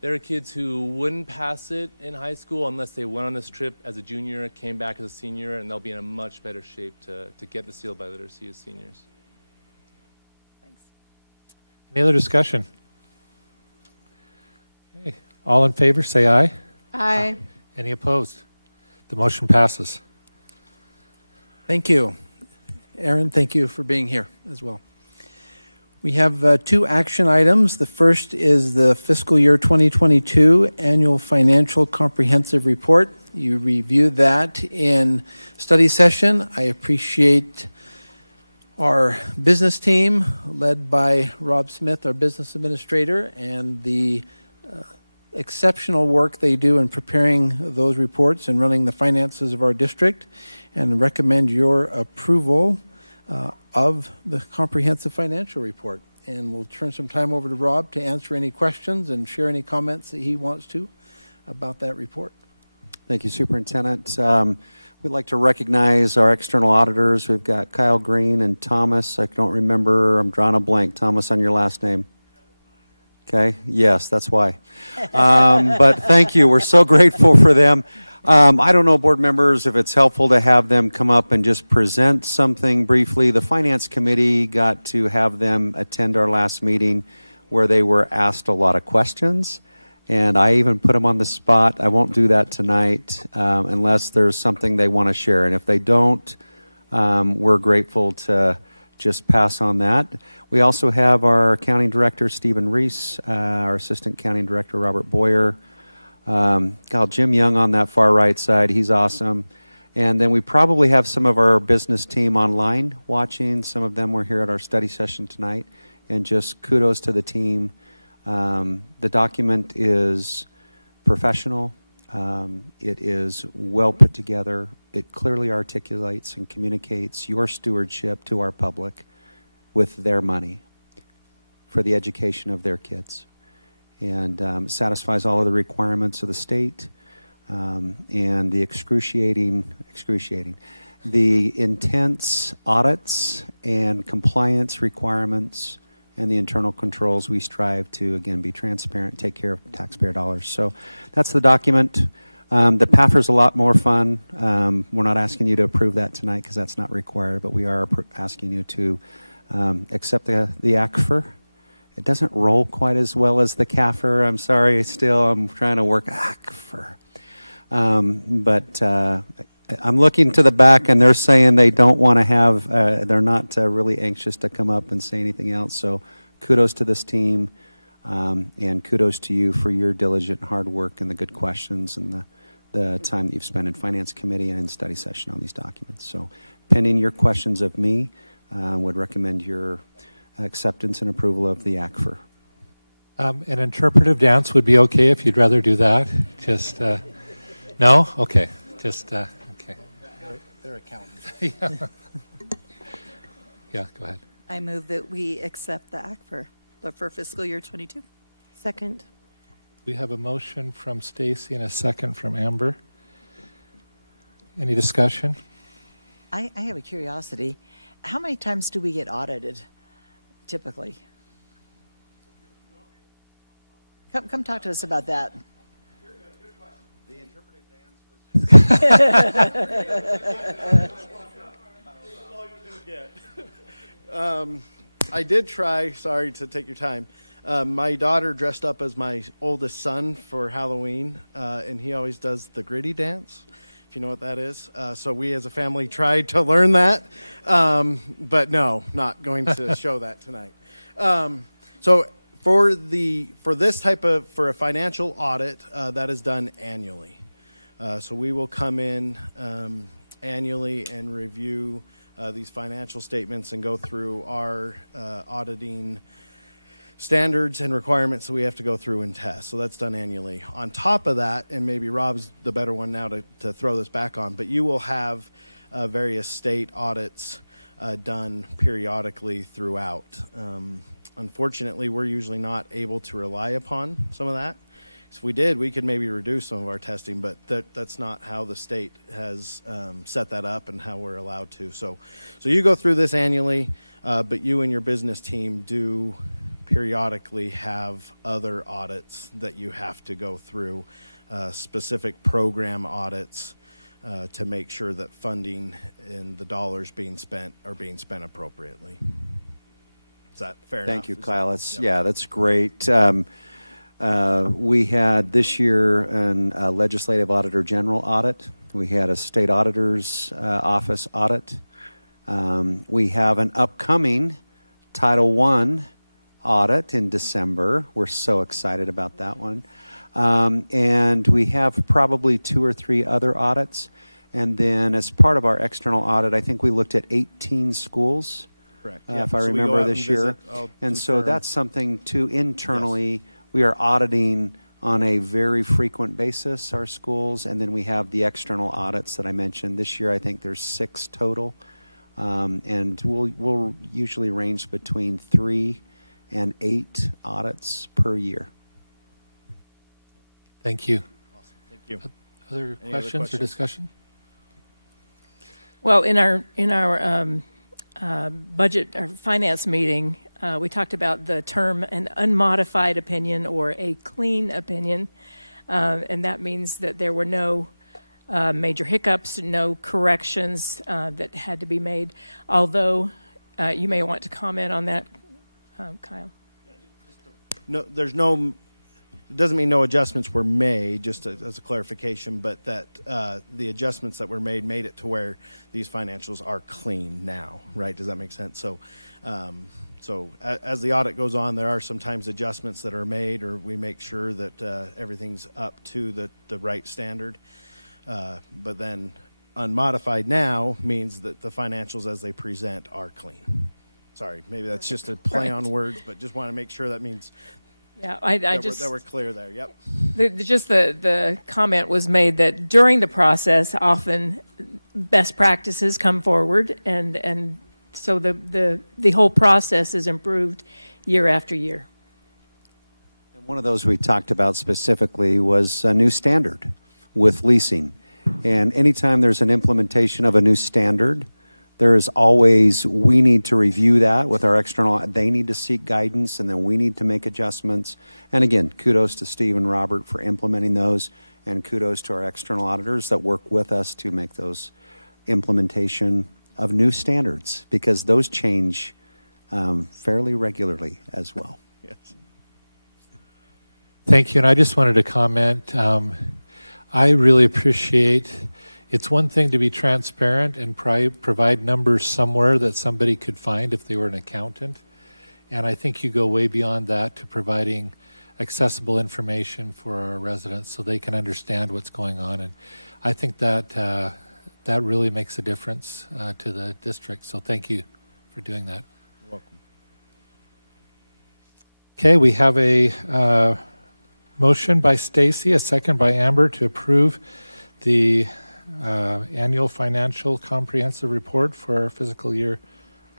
there are kids who wouldn't pass it in high school unless they went on this trip as a junior, came back as a senior, and they'll be in a much better shape to get the seal by literacy as seniors. Thanks. Any other discussion? Okay. All in favor, say aye. Aye. Any opposed? The motion passes. Thank you. Erin, thank you for being here as well. We have two action items. The first is the fiscal year 2022 annual financial comprehensive report. You reviewed that in study session. I appreciate our business team led by Rob Smith, our business administrator, and the exceptional work they do in preparing those reports and running the finances of our district, and recommend your approval of the comprehensive financial report. And we'll turn some time over to Rob to answer any questions and share any comments that he wants to about that report. Thank you, Superintendent. We'd like to recognize our external auditors. We've got Kyle Green and Thomas. I don't remember, I'm drawing a blank. Thomas, on your last name. Okay, yes, that's why. But thank you, we're so grateful for them. I don't know, board members, if it's helpful to have them come up and just present something briefly. The Finance Committee got to have them attend our last meeting where they were asked a lot of questions, and I even put them on the spot. I won't do that tonight unless there's something they want to share, and if they don't, we're grateful to just pass on that. We also have our Accounting Director, Stephen Reese, our Assistant Accounting Director, Robert Boyer, Jim Young on that far right side, he's awesome. And then we probably have some of our business team online watching. Some of them were here at our study session tonight. And just kudos to the team. The document is professional. It is well put together. It clearly articulates and communicates your stewardship to our public with their money for the education of their kids. And satisfies all of the requirements of the state and the the intense audits and compliance requirements and the internal controls we strive to, again, be transparent, take care of taxpayer dollars. So that's the document. The PAFR is a lot more fun. We're not asking you to approve that tonight because that's not required, but we are asking you to accept the ACFR. It doesn't roll quite as well as the CAFR. I'm sorry, I'm trying to work ACFR. But I'm looking to the back, and they're saying they don't want to have, they're not really anxious to come up and say anything else. So kudos to this team, and kudos to you for your diligent hard work and the good questions and the time that you've spent in Finance Committee and in study session on these documents. So pending your questions of me, would recommend your acceptance and approval of the ACFR. An interpretive dance would be okay if you'd rather do that. Just, no? Okay. Just, okay. They're accountants. Yeah. Yeah, go ahead. I move that we accept the ACFR, but for fiscal year 22. Second. We have a motion from Stacy and a second from Amber. Any discussion? I have a curiosity. How many times do we get audited typically? Come talk to us about that. The interpretive dance I did try, sorry to take your time. My daughter dressed up as my oldest son for Halloween, and he always does the gritty dance, if you know what that is. So we as a family tried to learn that, but no, not going to show that tonight. So for a financial audit, that is done annually. So we will come in annually and review these financial statements and go through our auditing standards and requirements that we have to go through and test. So that's done annually. On top of that, and maybe Rob's the better one now to throw this back on, but you will have various state audits done periodically throughout. Unfortunately, we're usually not able to rely upon some of that. If we did, we could maybe reduce some of our testing, but that's not how the state has set that up and how we're allowed to. So you go through this annually, but you and your business team do periodically have other audits that you have to go through, specific program audits to make sure that funding and the dollars being spent are being spent appropriately. Is that fair enough? Thank you, Kyle. Yeah, that's great. We had this year a legislative auditor general audit. We had a state auditor's office audit. We have an upcoming Title I audit in December. We're so excited about that one. And we have probably 2 or 3 other audits. And then as part of our external audit, I think we looked at 18 schools. Correct. If I remember this year. And so that's something to internally. Yes. We are auditing on a very frequent basis our schools, and then we have the external audits that I mentioned. This year I think there's 6 total, and we'll usually range between 3 and 8 audits per year. Thank you. Awesome. Thank you. Other questions or discussion? Well, in our budget or finance meeting, we talked about the term an unmodified opinion or a clean opinion, and that means that there were no major hiccups, no corrections that had to be made. Although you may want to comment on that, Kyle. No, it doesn't mean no adjustments were made, just as a clarification, but that the adjustments that were made it to where these financials are clean now, right? Does that make sense? So as the audit goes on, there are sometimes adjustments that are made, or we make sure that everything's up to the right standard. But then unmodified now means that the financials as they present are clean. Sorry, maybe that's just a play on words, but just want to make sure that means that we're clear there. Yep. The comment was made that during the process, often best practices come forward, and so the whole process is improved year after year. And one of those we talked about specifically was a new standard with leasing. And anytime there's an implementation of a new standard, there is always, we need to review that with our external, they need to seek guidance, and then we need to make adjustments. And again, kudos to Steve and Robert for implementing those. And kudos to our external auditors that work with us to make those implementation of new standards, because those change fairly regularly as well. Yes. Thank you, and I just wanted to comment. I really appreciate, it's one thing to be transparent and provide numbers somewhere that somebody could find if they were an accountant. And I think you go way beyond that to providing accessible information for our residents so they can understand what's going on. And I think that that really makes a difference to the district. So thank you for doing that. You're welcome. Okay, we have a motion by Stacy, a second by Amber to approve the annual financial comprehensive report for our fiscal year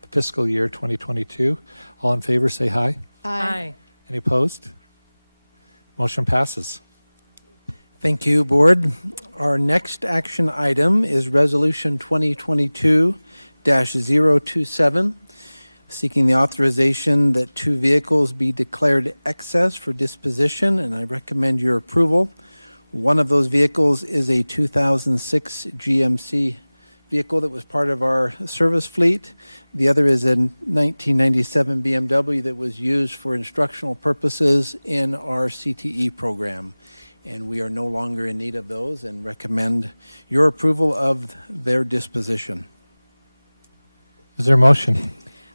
2022. All in favor, say aye. Aye. Any opposed? Motion passes. Thank you, Board. Our next action item is Resolution 2022-027, seeking the authorization that 2 vehicles be declared excess for disposition, and I recommend your approval. One of those vehicles is a 2006 GMC vehicle that was part of our service fleet. The other is a 1997 BMW that was used for instructional purposes in our CTE program. And we are no longer in need of those and recommend your approval of their disposition. Is there a motion?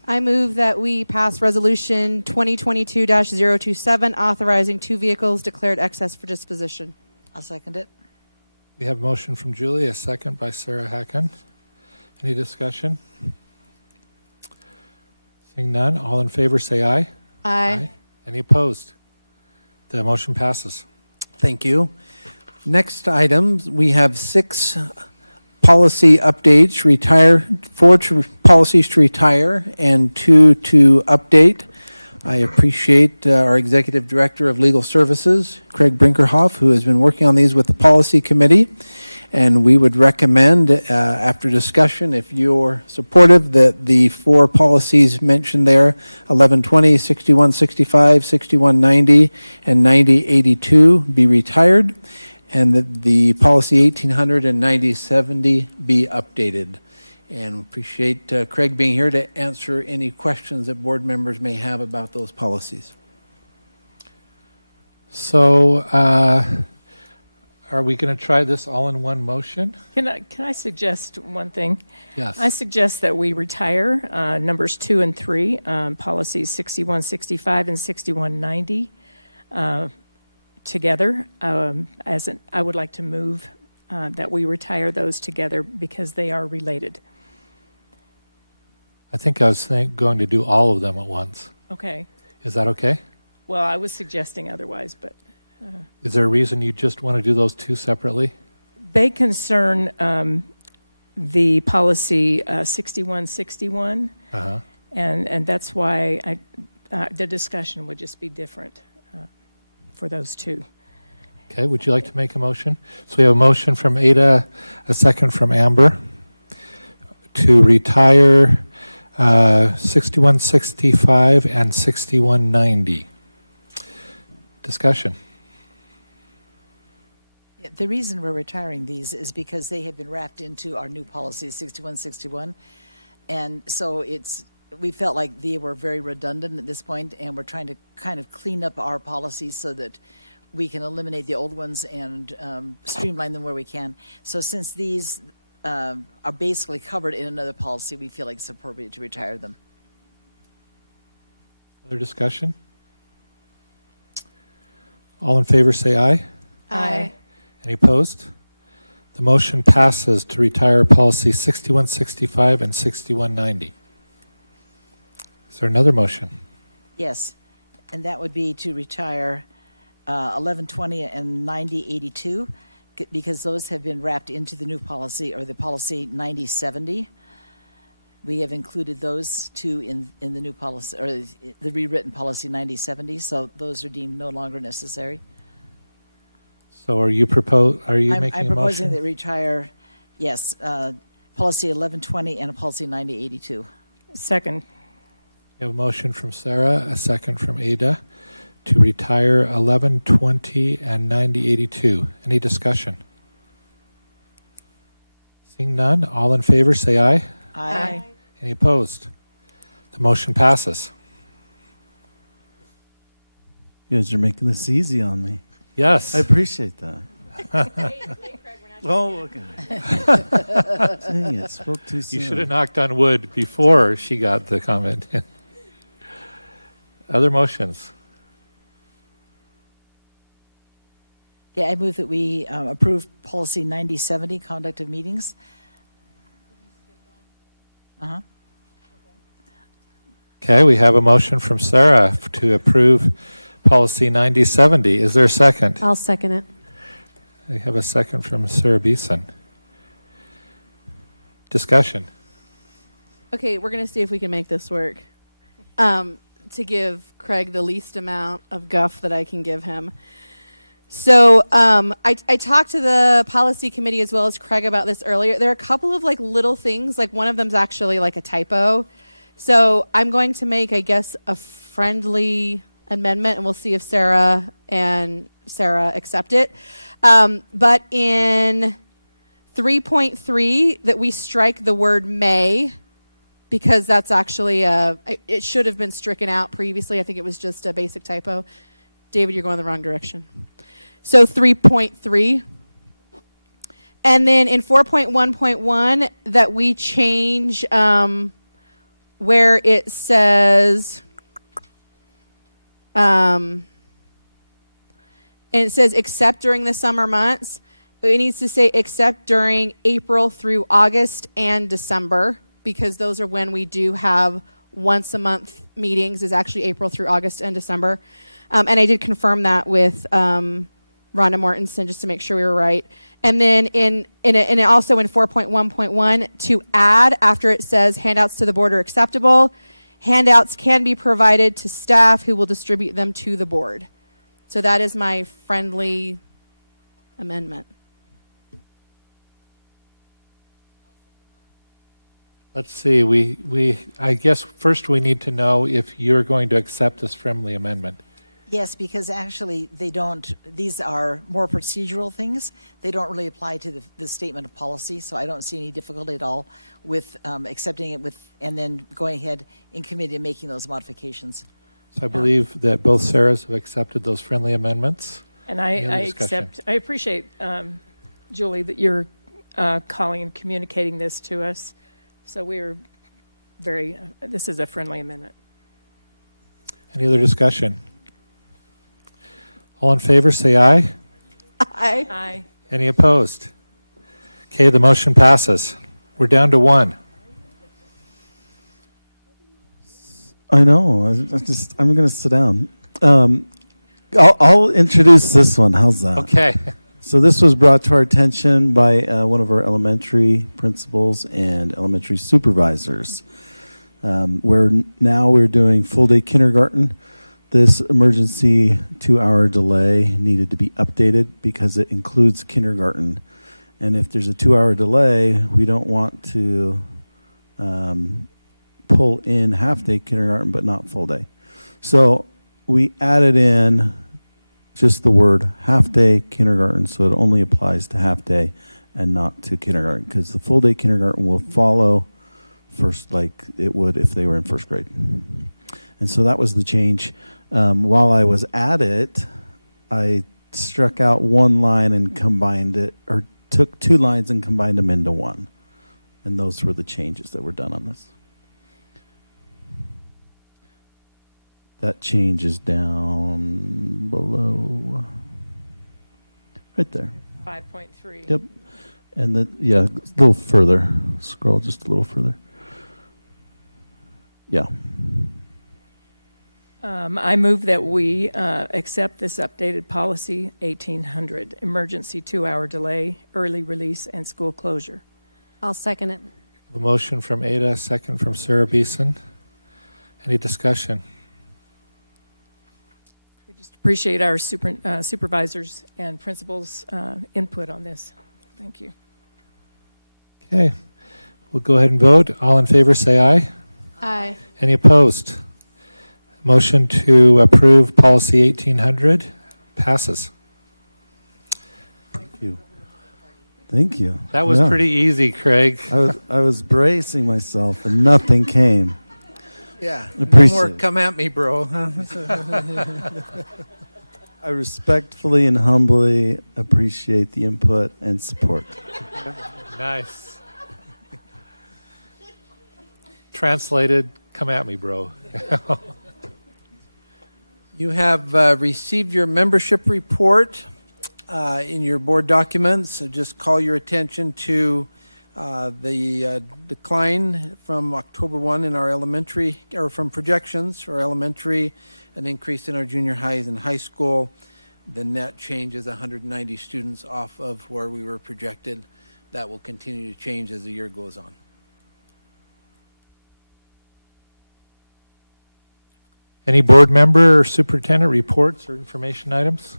I move that we pass Resolution 2022-027, authorizing 2 vehicles declared excess for disposition. I'll second it. We have a motion from Julie, a second by Sarah Hacken. Any discussion? Seeing none, all in favor say aye. Aye. Any opposed? The motion passes. Thank you. Next items, we have 6 policy updates, 4 policies to retire and 2 to update. I appreciate our Executive Director of Legal Services, Craig Brinkerhoff, who has been working on these with the Policy Committee. And we would recommend, after discussion, if you're supportive, that the 4 policies mentioned there, 1120, 6165, 6190, and 9082 be retired, and that the policy 1800 and 9070 be updated. And appreciate Craig being here to answer any questions that board members may have about those policies. So, are we going to try this all in one motion? Can I suggest one thing? Yes. I suggest that we retire numbers 2 and 3, policies 6165 and 6190 together. I would like to move that we retire those together because they are related. I think I was going to do all of them at once. Okay. Is that okay? Well, I was suggesting otherwise, but Is there a reason you just want to do those 2 separately? they concern the policy 6161, and that's why the discussion would just be different for those 2. Okay, would you like to make a motion? So we have a motion from Ada, a second from Amber, to retire 6165 and 6190. Discussion. The reason we're retiring these is because they have been wrapped into our new policy, 6161. And so we felt like they were very redundant at this point, and we're trying to kind of clean up our policies so that we can eliminate the old ones and streamline them where we can. So since these are basically covered in another policy, we feel like it's appropriate to retire them. Other discussion? All in favor say aye. Aye. Any opposed? The motion passes to retire policy 6165 and 6190. Is there another motion? Yes, and that would be to retire 1120 and 9082 because those have been wrapped into the new policy, or the policy 9070. We have included those 2 in the new policy, or the rewritten policy 9070, so those are deemed no longer necessary. So are you making a motion? I'm proposing that retire, yes, policy 1120 and policy 9082. Second. We have a motion from Sarah, a second from Ada, to retire 1120 and 9082. Any discussion? Seeing none, all in favor say aye. Aye. Any opposed? The motion passes. You guys are making this easy on me. Yes. I appreciate that. Oh, okay. Dang it, spoke too soon. You should have knocked on wood before she got the comment. Other motions? Yeah, I move that we approve policy 9070, conduct of meetings. Uh-huh. Okay, we have a motion from Sarah to approve policy 9070. Is there a second? I'll second it. We have a second from Sarah Beeson. Discussion. Okay, we're going to see if we can make this work. To give Craig the least amount of guff that I can give him. So I talked to the policy committee as well as Craig about this earlier. There are a couple of like little things, like one of them's actually like a typo. So I'm going to make, I guess, a friendly amendment, and we'll see if Sarah accept it. But in 3.3, that we strike the word may, because that's actually it should have been stricken out previously. I think it was just a basic typo. David, you're going the wrong direction. So 3.3. And then in 4.1.1, that we change where it says, and it says except during the summer months, but it needs to say except during April through August and December, because those are when we do have once a month meetings, is actually April through August and December. And I did confirm that with Rhonda Mortensen just to make sure we were right. And then also in 4.1.1, to add after it says handouts to the board are acceptable, handouts can be provided to staff who will distribute them to the board. So that is my friendly amendment. Let's see. I guess first we need to know if you're going to accept this friendly amendment. Yes, because actually these are more procedural things. They don't really apply to the statement of policy, so I don't see any difficulty at all with accepting it and then going ahead in committee and making those modifications. So I believe that both Sarahs have accepted those friendly amendments. And I appreciate, Julie, that you're calling and communicating this to us. So we're this is a friendly amendment. Any other discussion? All in favor, say aye. Aye. Aye. Any opposed? Okay, the motion passes. We're down to one. I know. I'm going to sit down. I'll introduce this one. How's that? Okay. So this was brought to our attention by one of our elementary principals and elementary supervisors. Where now we're doing full-day kindergarten. This emergency 2-hour delay needed to be updated because it includes kindergarten. And if there's a 2-hour delay, we don't want to pull in half-day kindergarten but not full-day. So we added in just the word half-day kindergarten, so it only applies to half-day and not to kindergarten, because the full-day kindergarten will follow first like it would if they were in first grade. And so that was the change. While I was at it, I struck out one line and combined it, or took 2 lines and combined them into one. And those were the changes that were done on this. That change is down below, right there. 5.3. Yep. And a little further. Scroll just a little further. Yeah. I move that we accept this updated policy 1800, emergency 2-hour delay, early release, and school closure. I'll second it. A motion from Ada, a second from Sarah Beeson. Any discussion? We just appreciate our supervisors and principals' input on this. Thank you. Okay. We'll go ahead and vote. All in favor say aye. Aye. Any opposed? Motion to approve policy 1800 passes. Thank you. Thank you. That was Yeah. pretty easy, Craig. I was bracing myself and nothing came. Yeah. I No appreciate more it. come at me, bro. I respectfully and humbly appreciate the input and support. Nice. Translated, come at me, bro. You have received your membership report in your board documents. So just call your attention to the decline from October 1 in our elementary, or from projections for elementary, an increase in our junior highs and high school. The net change is 190 students off of where we were projected. That will continue to change as the year goes on. Any board member or superintendent reports or information items?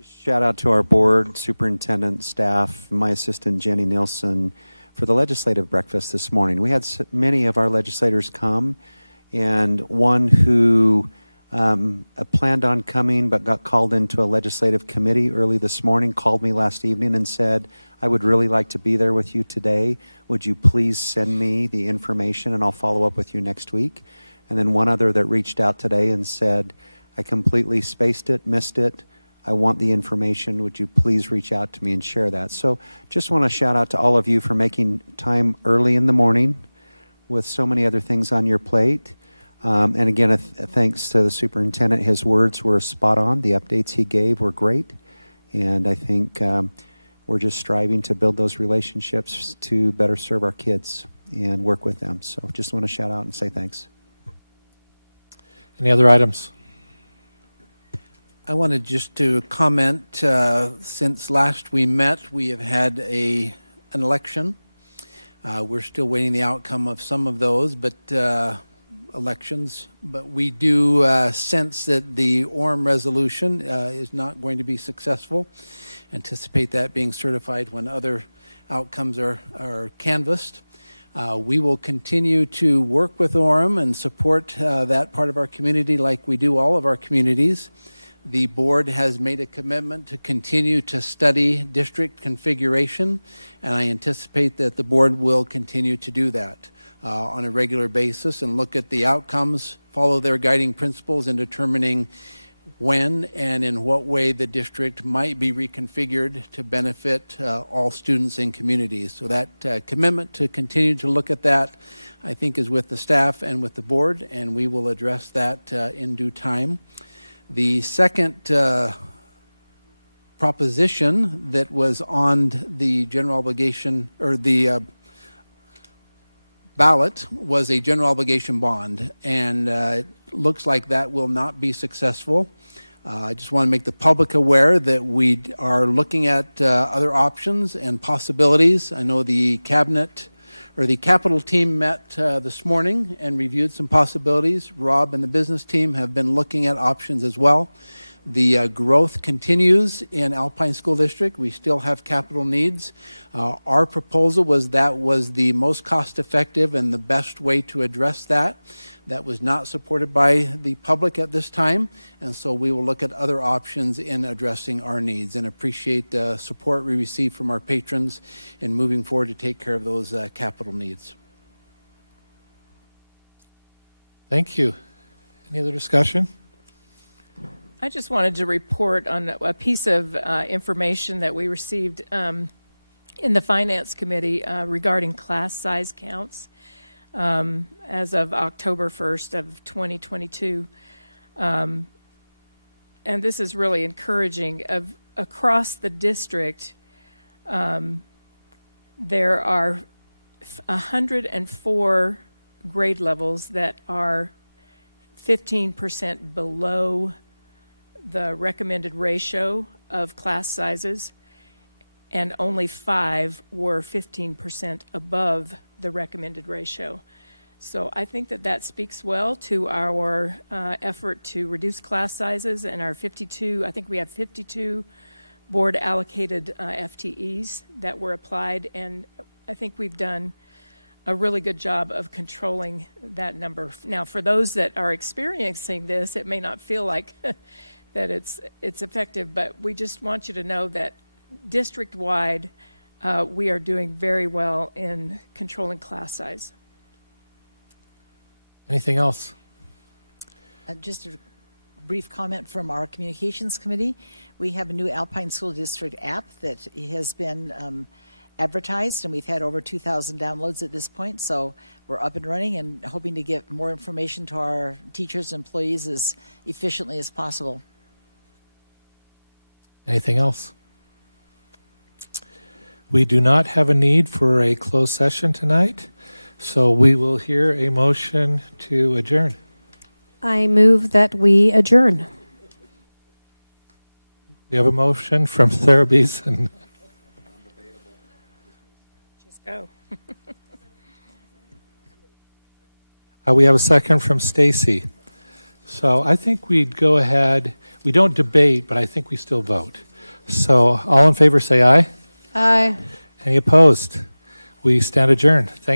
Shout out to our board, superintendent, staff, my assistant Jenny Nielsen for the legislative breakfast this morning. We had many of our legislators come, and one who planned on coming but got called into a legislative committee early this morning called me last evening and said, I would really like to be there with you today. Would you please send me the information and I'll follow up with you next week? And then one other that reached out today and said, I completely spaced it, missed it. I want the information. Would you please reach out to me and share that? So just want to shout out to all of you for making time early in the morning with so many other things on your plate. And again, thanks to the superintendent. His words were spot on. The updates he gave were great. And I think we're just striving to build those relationships to better serve our kids and work with them. So just want to shout out and say thanks. Any other items? I wanted just to comment, since last we met, we have had an election. We're still waiting the outcome of some of those, but elections. But we do sense that the Orem resolution is not going to be successful. Anticipate that being certified when other outcomes are canvassed. We will continue to work with Orem and support that part of our community like we do all of our communities. The board has made a commitment to continue to study district configuration, and I anticipate that the board will continue to do that on a regular basis and look at the outcomes, follow their guiding principles in determining when and in what way the district might be reconfigured to benefit all students and communities. So that commitment to continue to look at that, I think, is with the staff and with the board, and we will address that in due time. The second proposition that was on the general obligation, or the ballot, was a general obligation bond, and it looks like that will not be successful. I just want to make the public aware that we are looking at other options and possibilities. I know the cabinet or the capital team met this morning and reviewed some possibilities. Rob and the business team have been looking at options as well. The growth continues in Alpine School District. We still have capital needs. Our proposal was the most cost-effective and the best way to address that. That was not supported by the public at this time, and so we will look at other options in addressing our needs and appreciate the support we receive from our patrons in moving forward to take care of those capital needs. Thank you. Any other discussion? I just wanted to report on a piece of information that we received in the Finance Committee regarding class size counts as of October 1st of 2022. And this is really encouraging. Across the district, there are 104 grade levels that are 15% below the recommended ratio of class sizes, and only 5 were 15% above the recommended ratio. So I think that speaks well to our effort to reduce class sizes and our 52, I think we have 52 board allocated FTEs that were applied, and I think we've done a really good job of controlling that number. Now, for those that are experiencing this, it may not feel like that it's effective, but we just want you to know that district-wide, we are doing very well in controlling class size. Anything else? Just a brief comment from our communications committee. We have a new Alpine School District app that has been advertised, and we've had over 2,000 downloads at this point, so we're up and running and hoping to get more information to our teachers and employees as efficiently as possible. Anything else? We do not have a need for a closed session tonight, so we will hear a motion to adjourn. I move that we adjourn. We have a motion from Sarah Beeson. Just go. We have a second from Stacy. So I think we'd go ahead. We don't debate, but I think we still vote. So all in favor say aye. Aye. Any opposed? We stand adjourned. Thank